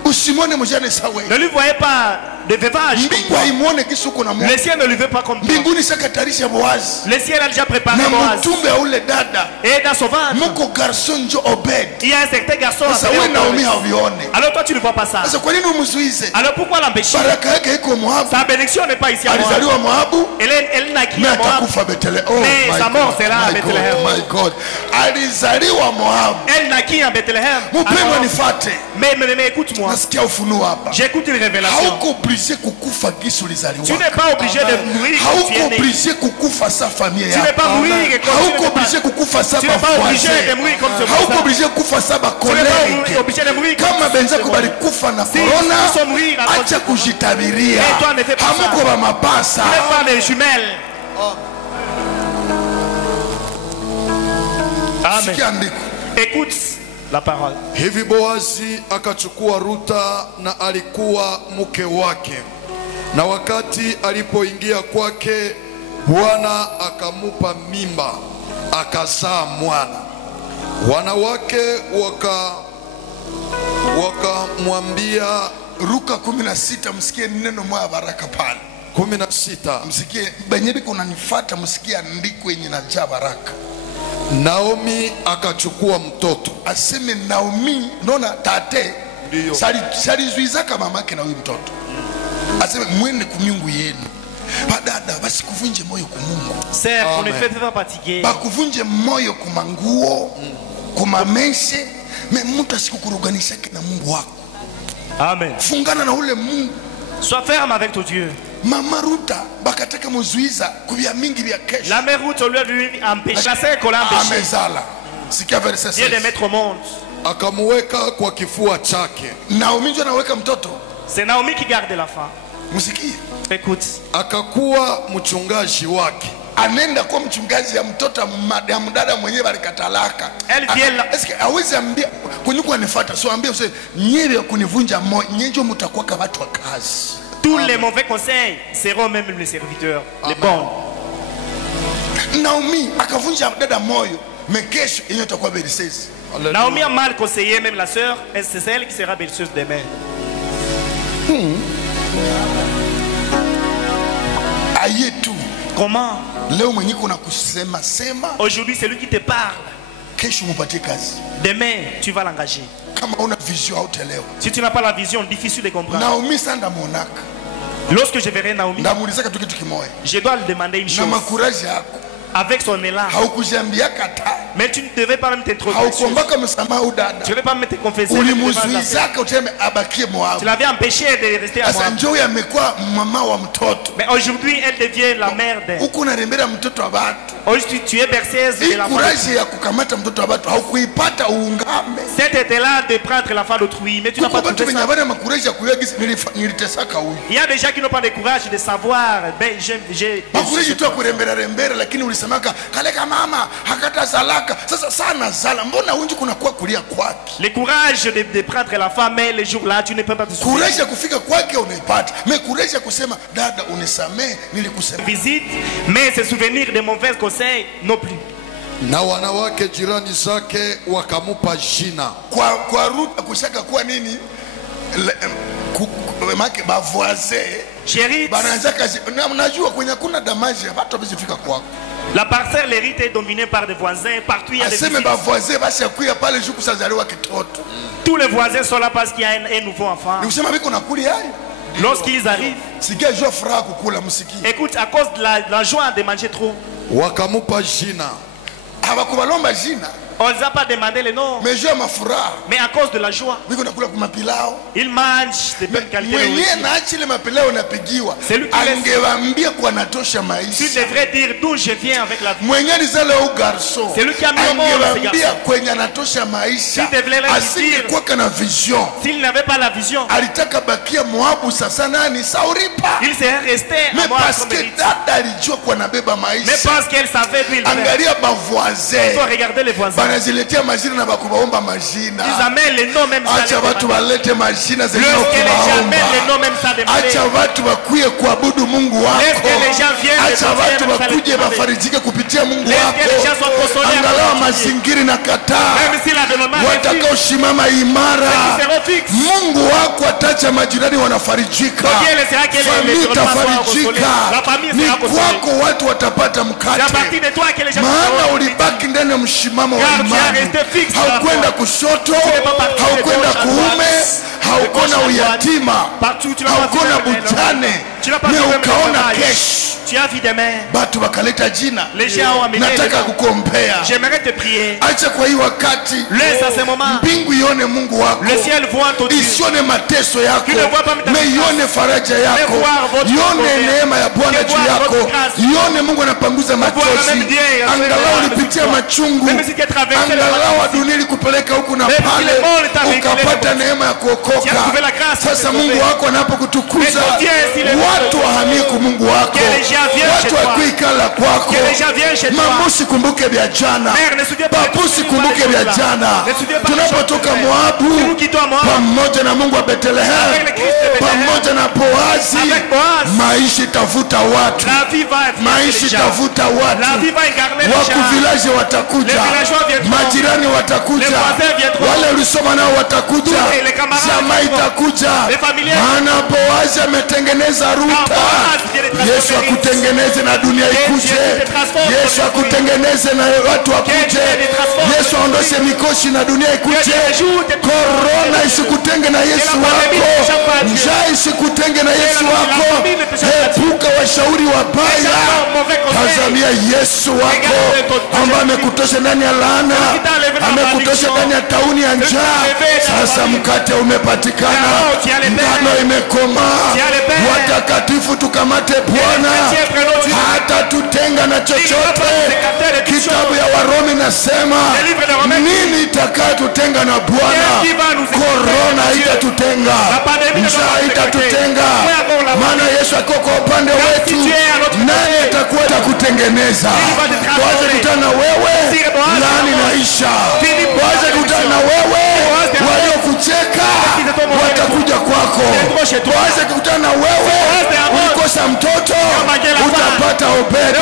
Usimwone mjane sawe. Ne lui voyez pas de veuvage. Mbingu haimuone kisu kuna Mungu. Le ciel ne lui veut pas comme toi. Mbinguni sakatarisha Boazi. Le ciel a déjà préparé Na Boaz. mtumbe wa ule dada. Et dans son ventre, Muko garson njo Obed. il y a un certain garçon Sasa appelé wewe Naomi Obed. hauvione. Alors toi tu ne vois pas ça. Sasa kwa nini umzuize? Alors pourquoi l'empêcher? Baraka yake iko Moabu. Sa bénédiction n'est pas ici à Moab. Alizaliwa Moabu. Elle naquit Mais à Moab. atakufa Bethlehem. Oh Mais my sa mort God, sera à my God, Bethlehem. my God. Alizaliwa Moabu. Elle naquit en Bethléem. Mpendwa Alors, nifate. mais écoute-moi. Nasikia ufunuo hapa. J'écoute une révélation. Hauko obligé kukufa gisu lizaliwa. Tu n'es pas obligé de mourir comme tu Hauko es né. obligé kukufa sa famille Tu n'es pas mourir comme tu Hauko n'es obligé pas. kukufa sa Tu n'es pas obligé voisin. de mourir comme ce Hauko voisin. obligé kufa sa ba Tu n'es pas collègue. obligé de mourir comme Kama ce benzako voisin. balikufa na Si corona, ils sont mourir à cause acha de- kujitabiria. Mais toi, ne fais pas ça. Hamuko ba mapasa. Tu n'es pas des jumelles. Amen. Sikia andiko. Écoute la parole. Hivi Boazi akachukua Ruta na alikuwa mke wake, na wakati alipoingia kwake Bwana akamupa mimba, akazaa mwana. Wanawake wakamwambia, Luka 16 msikie neno moja baraka pale. 16 Msikie benye biko unanifuata msikie andiko yenye najaa baraka. Naomi akachukua mtoto. Aseme Naomi nona tate Ndiyo. salizuizaka mamake na huyu mtoto. Aseme mwende kumiungu yenu. Badada basi kuvunje moyo ku Mungu. Sœur, on ne Amen. fait pas fatiguer. Bakuvunje moyo kumanguo, kumameshe, me mtu asikukuruganisha na Mungu wako. Amen. Fungana na ule Mungu. Sois ferme avec ton Dieu. Mama Ruta bakataka muzuiza kubya mingi bya kesho. La mère Ruth, au lieu de lui empêcher, la sœur qu'on l'a empêché, Amezala. Sikia verset Dieu de 16. mettre au monde. Akamuweka kwa kifua chake, Naomi ndio anaweka mtoto. C'est Naomi qui garde l'enfant. Msikie. Écoute, akakuwa mchungaji wake. Anenda kwa mchungaji ya mtoto madamu dada mwenyewe alikatalaka. Elle vient là. Eske hawezi ambia kunyuko anifuata so ambia useme nyewe kunivunja moyo nyenjo mtakuwa kama watu wa kazi. tous les mauvais conseils seront même les serviteurs, les bons. Naomi akavunja dada moyo mekesho yenyewe itakuwa berisezi. Naomi a mal conseillé même la sœur, et c'est elle qui sera berceuse demain. Aye tu Comment? leo mwenye kuna kusema sema Aujourd'hui, c'est lui qui te parle. kesho mupatie kazi. Demain, tu vas l'engager. Kama una vision hautelewa. Si tu n'as pas la vision, difficile de comprendre. Naomi sanda monaka. Lorsque je verrai Naomi, Ndamuulizaka tu kitu kimoja. je dois lui demander une Na chose. makuraji yako avec son élan. Haukujambia kata. Mais tu ne devais pas même t'introduire. Haukuombaka msamaha udada. Tu ne devais pas même te confesser. Ulimuzuizaka uteme abakie Moab. Tu l'avais empêché de rester à Sasa Moab. njoo amekuwa mama wa mtoto. Mais aujourd'hui, elle devient la mère d'un. Huko unarembera mtoto wa watu. Aujourd'hui, tu es berceuse de la femme. Courage ya kukamata mtoto wa watu haukuipata uungame. Cette était-là de prendre la femme d'autrui, mais tu n'as pas trouvé ça. Il y a des gens qui n'ont pas de courage de savoir. Ben, j'ai Makureji tu kurembera rembera lakini ulisemaka kaleka mama hakata salaka sasa sana zala mbona unji kuna kwa kulia kwake. Le courage de prendre la femme, mais les jours là tu ne peux pas te souvenir. Courage ya kufika kwake unaipata. Mais courage ya kusema dada unisamee nilikusema. Visite, mais se souvenir de mauvais conseils non plus. Na wanawake jirani zake wakamupa jina. Kwa Ruth kushaka kuwa nini? Make bavoise. Chérie, unajua kwenye kuna damaji watu wamefika kwako. La parcelle l'hérite est dominée par des voisins. Partout il y a des visites. Tous les voisins sont là parce qu'il y a un nouveau enfant. Lorsqu'ils arrivent, écoute, à cause de la joie de manger trop, wakamupa jina. on ne les a pas demandé le nom. Mais à cause de la joie, ils mangent des bonnes qualités de nourriture. C'est lui qui laisse. Tu devrais dire d'où je viens avec la vie. C'est lui qui a mis au monde ce garçon. Tu devrais leur dire, s'il n'avait pas la vision, il serait resté à moi comme héritier. Mais parce qu'elle savait d'où il venait. Il faut regarder les voisins. Banaziletea majina na bakubaomba majina. Ils amènent les noms même ça. Acha watu walete majina zenye kubaomba. Acha watu wakuye kuabudu Mungu wako. Acha watu wakuje wafarijike kupitia Mungu wako. Angalau mazingira na kataa. Watakao simama imara. Mungu wako atacha majirani wanafarijika. Familia itafarijika. Ni kwako watu watapata mkate. Maana ulibaki ndani ya mshimamo wa imani. Haukwenda kushoto, haukwenda kuume, haukona uyatima, haukona bujane, ni ukaona kesho. Tu as vu demain. Batu wakaleta jina. Les gens ont amené. Nataka kukuombea. J'aimerais te prier. Acha kwa hii wakati. Laisse à ce moment. Mbingu ione Mungu wako. Le ciel voit ton Dieu. Isione mateso yako. Tu ne vois pas mais ione faraja yako. Ione neema ya Bwana juu yako. Ione Mungu anapanguza machozi. Angalau ulipitia machungu. Angalau dunia ilikupeleka huku na pale. Ukapata neema ya kuokoka. Sasa Mungu wako anapokutukuza, watu wahamie kwa Mungu wako. Watu wakuikala kwako. Mamusi kumbuke vya jana. Papusi kumbuke vya jana. Tunapotoka Moabu pamoja na Mungu wa Bethlehem, pamoja na Boazi, maisha itavuta watu. Maisha itavuta watu. Waku village watakuja. Majirani watakuja. Wale ulisoma nao watakuja. Jamaa itakuja. Maana Boazi ametengeneza ruta. Yesu akutengeneze na dunia ikuje. Yesu akutengeneze na watu wakuje. Yesu aondoshe mikoshi na dunia ikuje. Korona isikutenge na Yesu wako. Njaa isikutenge na Yesu wako. Epuka washauri wabaya. Tazamia Yesu wako ambaye amekutosha ndani ya laana, amekutosha ndani ya tauni ya njaa. Sasa mkate umepatikana, ngano imekomaa. Watakatifu tukamate Bwana, hata tutenga na chochote. Kitabu ya Warumi nasema nini itakatutenga na Bwana? Korona itatutenga, njaa itatutenga. Maana Yesu ako kwa upande wetu, nani atakuwa atakutengeneza? Waje kutana na wewe, laani naisha. Waje kutana na wewe, waliokucheka watakuja kwako. Waje kutana na wewe, ulikosa mtoto utapata Obede.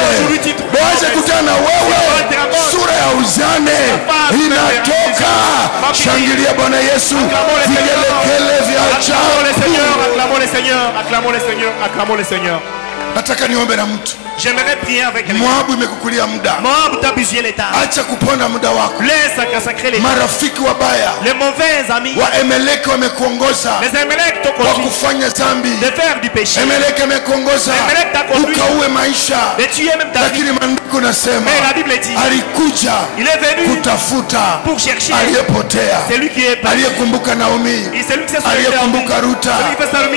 Waje kutana na wewe, sura ya uzane inatoka. Shangilia Bwana Yesu, vigelegele vya ajabu. Acclamons le Seigneur, acclamons le Seigneur, acclamons le Seigneur. Nataka niombe na mtu. J'aimerais prier avec quelqu'un. Moabu imekukulia muda. Moab t'a busé les temps. Acha kuponda muda wako. Laisse consacrer les temps. Marafiki wabaya. Les mauvais amis. Wa Emeleki wamekuongoza. Les Emeleki t'ont conduit. Kwa kufanya dhambi. De faire du péché. Emeleki amekuongoza. Emeleki t'a conduit. Ukaue maisha. De tuer même ta vie. Lakini maandiko nasema. Mais la Bible dit. Alikuja. Il est venu. Kutafuta. Pour chercher. Aliyepotea. C'est lui qui est parti. Aliyekumbuka Naomi. Et c'est lui qui s'est sauvé. Aliyekumbuka Ruta.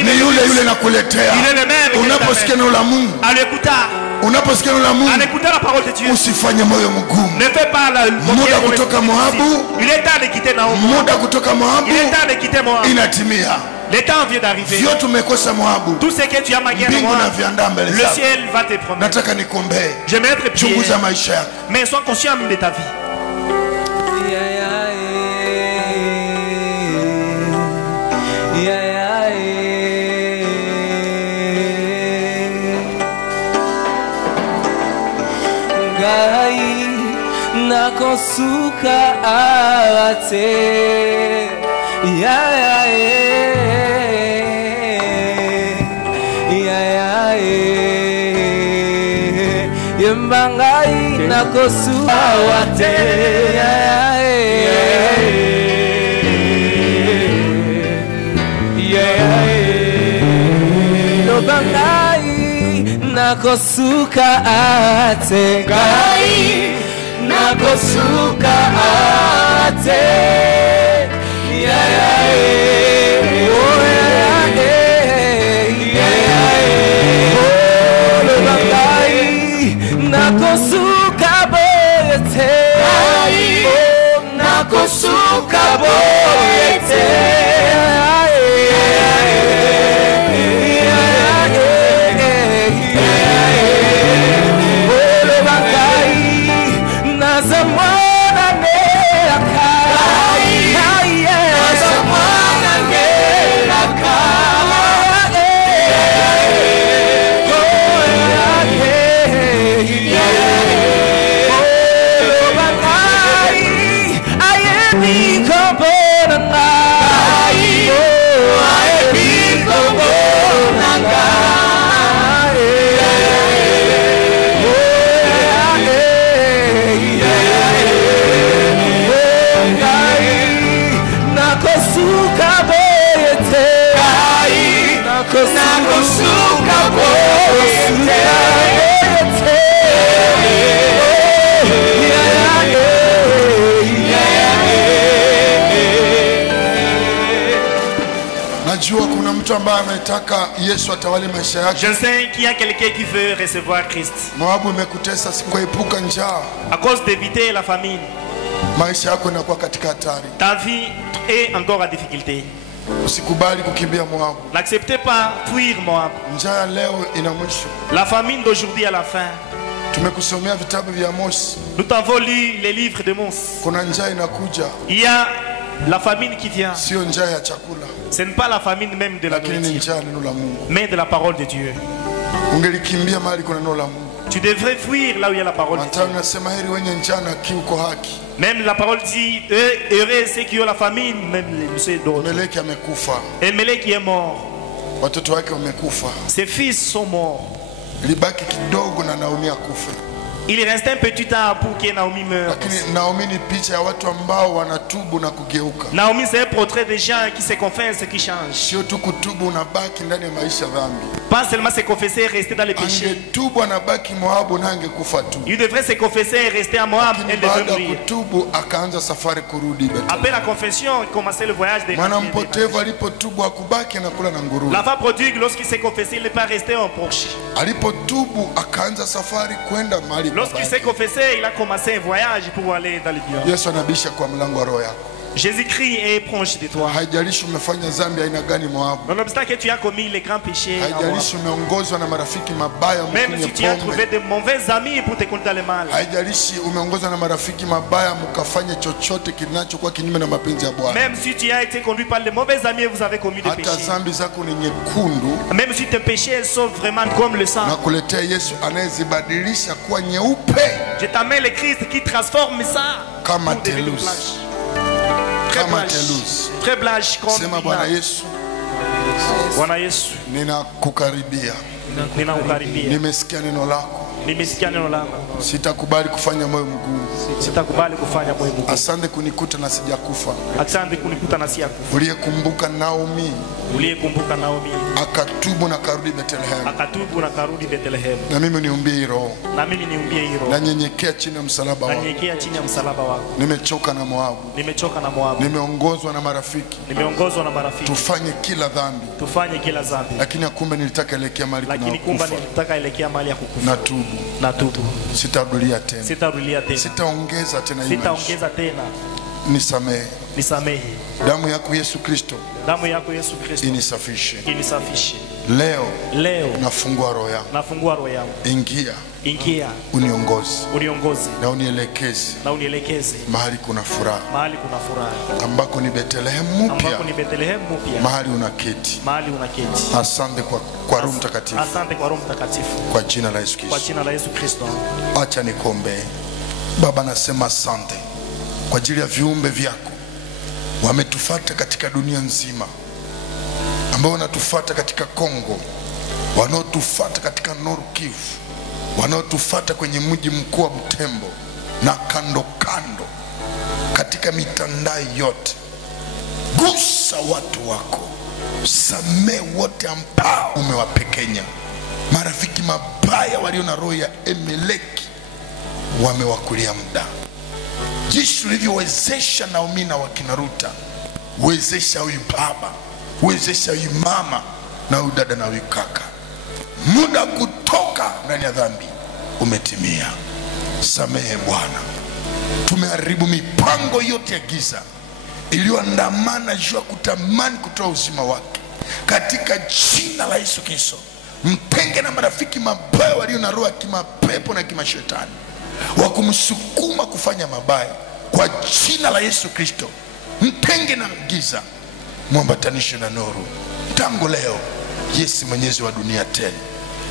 Ni yule nakuletea. Il est le même. Unaposikia neno la Mungu. Unaposikia neno la Mungu, la parole de Dieu, usifanye moyo mgumu. Ne fais pas la muda kutoka Moabu, il est temps de quitter Naomi. Muda kutoka Moabu, il est temps de quitter Moab. Inatimia. Le temps vient d'arriver. Vyote umekosa Moabu. Tout ce que tu as manqué à Moab, le ciel va te promettre. Nataka nikuombee. Je vais être prié. Chunguza maisha yako. Mais sois conscient de ta vie. Nakosuka ate yembangai nakosuka ate yobangai nakosuka ate gai nakosuka ate nakosuka boyete nakosuka boyete Anataka Yesu atawale maisha yake. Je sais qu'il y a quelqu'un qui veut recevoir Christ. Moabu imekutesa sikuepuka njaa. À cause d'éviter la famine. Maisha yako yanakuwa katika hatari. Ta vie est encore en difficulté. Usikubali kukimbia Moabu. N'acceptez pas fuir Moab. Njaa leo ina mwisho. La famine d'aujourd'hui à la fin. Tumekusomea vitabu vya Amos. Nous t'avons lu les livres de Mose. Kuna njaa inakuja. Il y a la famine qui vient. Sio njaa ya chakula. Ce n'est pas la famine même de la nourriture, mais de la parole de Dieu. Tu devrais fuir là où il y a la parole de Dieu. Même la parole dit, heureux ceux qui ont la famine, même ceux d'autres. Et Emeleki est mort. Ses fils sont morts. Il reste un petit temps pour que Naomi meure. Naomi c'est un portrait des gens qui se confessent et qui changent. Pas seulement se confesser et rester dans les péchés. Il devrait se confesser et rester à Moab et devrait mourir. Après la confession, il commençait le voyage des La femme prodigue, lorsqu'il s'est confessé, il n'est pas resté en proche. Lorsqu'il s'est confessé, il a commencé un voyage pour aller dans les lieux. Jésus-Christ est proche de toi. Nonobstant que tu as commis les grands péchés, même si tu as trouvé de mauvais amis pour te conduire dans le mal, même si tu as été conduit par les mauvais amis et vous avez commis des péchés, même si tes péchés sont vraiment comme le sang, je t'amène le Christ qui transforme ça pour devenir blanche. Très blanche comme Bwana Yesu, ninakukaribia. Ninakukaribia. Nimesikia neno lako. Nimesikia neno lako. Sitakubali kufanya moyo mgumu. Sitakubali kufanya moyo mgumu. Asante kunikuta na sijakufa. Asante kunikuta na sijakufa. Uliyekumbuka Naomi. Uliyekumbuka Naomi. Akatubu na karudi Bethlehem. Akatubu na karudi Bethlehem. Na mimi niumbie hii roho. Na mimi niumbie hii roho. Na nyenyekea chini ya msalaba wako. Na nyenyekea chini ya msalaba wako. Nimechoka na Moabu. Nimechoka na Moabu. Nimeongozwa na marafiki. Nimeongozwa na marafiki. Tufanye kila dhambi. Tufanye kila dhambi. Lakini kumbe nilitaka elekea mahali kuna kufa. Lakini kumbe nilitaka elekea mahali ya kukufa. Natubu. Sitarudia tena. Sitarudia tena. Sitaongeza tena imani. Sitaongeza tena. Nisamehe. Nisamehe. Damu yako Yesu Kristo. Damu yako Yesu Kristo. Inisafishe. Inisafishe. Leo nafungua roho yangu. Nafungua roho yangu. Ingia. Uniongoze. Uniongoze. Na unielekeze. Na unielekeze. Mahali kuna furaha. Mahali kuna furaha. Ambako ni Bethlehem mpya. Ambako ni Bethlehem mpya. Mahali unaketi. Mahali unaketi. Asante kwa Roho Mtakatifu. Asante kwa Roho Mtakatifu. Kwa jina la Yesu Kristo. Kwa jina la Yesu Kristo. Acha nikombe. Baba, nasema asante kwa ajili ya viumbe vyako wametufuata katika dunia nzima, ambao wanatufuata katika Kongo, wanaotufuata katika Nord Kivu, wanaotufuata kwenye mji mkuu wa Butembo na kando kando, katika mitandao yote. Gusa watu wako, samee wote ambao umewapekenya. Marafiki mabaya walio na roho ya Emeleki wamewakulia muda. Jinsi ulivyowezesha Naomi na wakina Ruta, wezesha huyu baba, wezesha huyu mama na huyu dada na huyu kaka. Muda kutoka ndani ya dhambi umetimia. Samehe Bwana, tumeharibu mipango yote ya giza iliyoandamana juu ya kutamani kutoa uzima wake. Katika jina la Yesu Kristo, mtenge na marafiki mabaya walio na roho ya kimapepo na kimashetani wa kumsukuma kufanya mabaya. Kwa jina la Yesu Kristo, mtenge na giza, mwambatanishe na nuru. Tangu leo, Yesu mwenyezi wa dunia tena,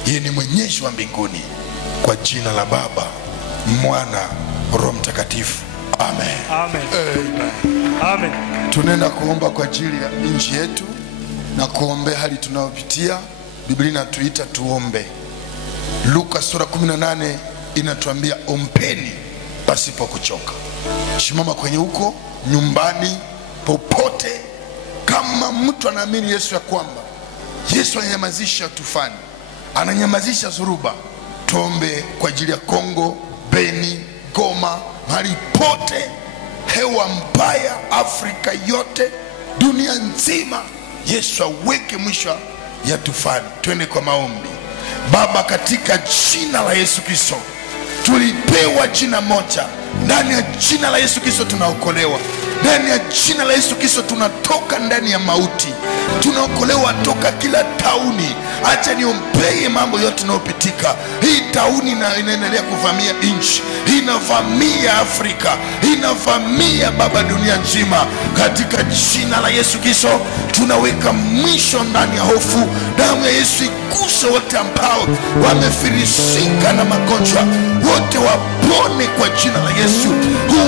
yeye ni mwenyezi wa mbinguni. Kwa jina la Baba, Mwana, Roho Mtakatifu. Amen. Amen. Amen. Tunaenda kuomba kwa ajili ya nchi yetu na kuombea hali tunayopitia. Biblia inatuita tuombe. Luka sura 18 inatuambia ompeni pasipo kuchoka. Simama kwenye huko nyumbani, popote, kama mtu anaamini Yesu ya kwamba Yesu ananyamazisha tufani, ananyamazisha zuruba. Tuombe kwa ajili ya Kongo, Beni, Goma, mahali pote, hewa mbaya Afrika yote, dunia nzima. Yesu aweke mwisho ya tufani. Twende kwa maombi. Baba, katika jina la Yesu Kristo, tulipewa jina moja. Ndani ya jina la Yesu Kristo tunaokolewa. Ndani ya jina la Yesu Kristo tunatoka ndani ya mauti, tunaokolewa toka kila tauni. Acha niombee mambo yote yanayopitika. Hii tauni inaendelea kuvamia nchi, inavamia Afrika, inavamia Baba dunia nzima. Katika jina la Yesu Kristo tunaweka mwisho ndani ya hofu. Damu ya Yesu iguse wote ambao wamefirisika na magonjwa, wote wapone kwa jina la Yesu.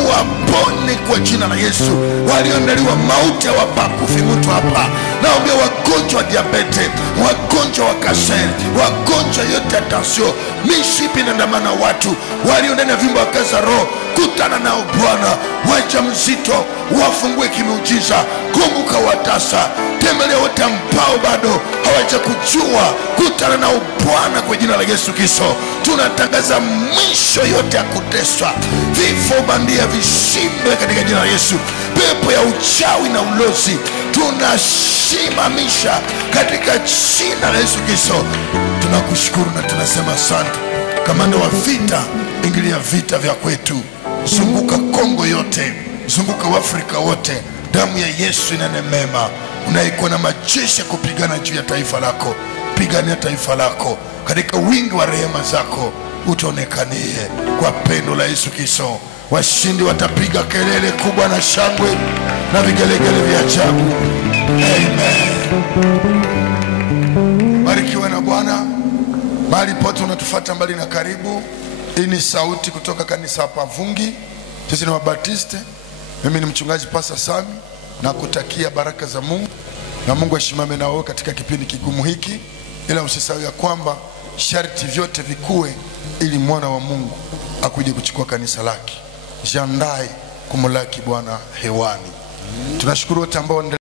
Wapone kwa jina la Yesu. Walioandaliwa mauti hawapakufi mtu hapa. Naombea wagonjwa wa diabete, wagonjwa wa kaseri, wagonjwa yote ya tansio, mishipi inaandamana watu walio ndani ya vyumba vya kaza roho. Kutana nao Bwana. Wajamzito wafungue kimeujiza. Kumbuka watasa. Tembelea wote ambao bado hawajakujua. Kutana nao Bwana kwa jina la Yesu Kristo. Tunatangaza mwisho yote ya kuteswa, vifo bandia vishindwe katika jina la Yesu. Pepo ya uchawi na ulozi tunasimamisha katika jina la Yesu Kristo. Tunakushukuru na tunasema asante. Kamanda wa vita, ingilia vita vya kwetu. Zunguka Kongo yote, zunguka Afrika wote. Damu ya Yesu inene mema. Unaikuwa na majeshi ya kupigana juu ya taifa lako. Pigania taifa lako katika wingi wa rehema zako. Utaonekanie kwa pendo la Yesu Kristo. Washindi watapiga kelele kubwa na shangwe na vigelegele vya ajabu. Amen. Barikiwa na Bwana. Mahali pote unatufuata mbali na karibu. Hii ni sauti kutoka kanisa hapa Vungi. Sisi ni Wabatiste. Mimi ni mchungaji Pastor Sami, na kutakia baraka za Mungu na Mungu ashimame na wewe katika kipindi kigumu hiki, ila usisahau ya kwamba sharti vyote vikue ili mwana wa Mungu akuje kuchukua kanisa lake. Jiandae kumlaki Bwana hewani. Tunashukuru wote ambao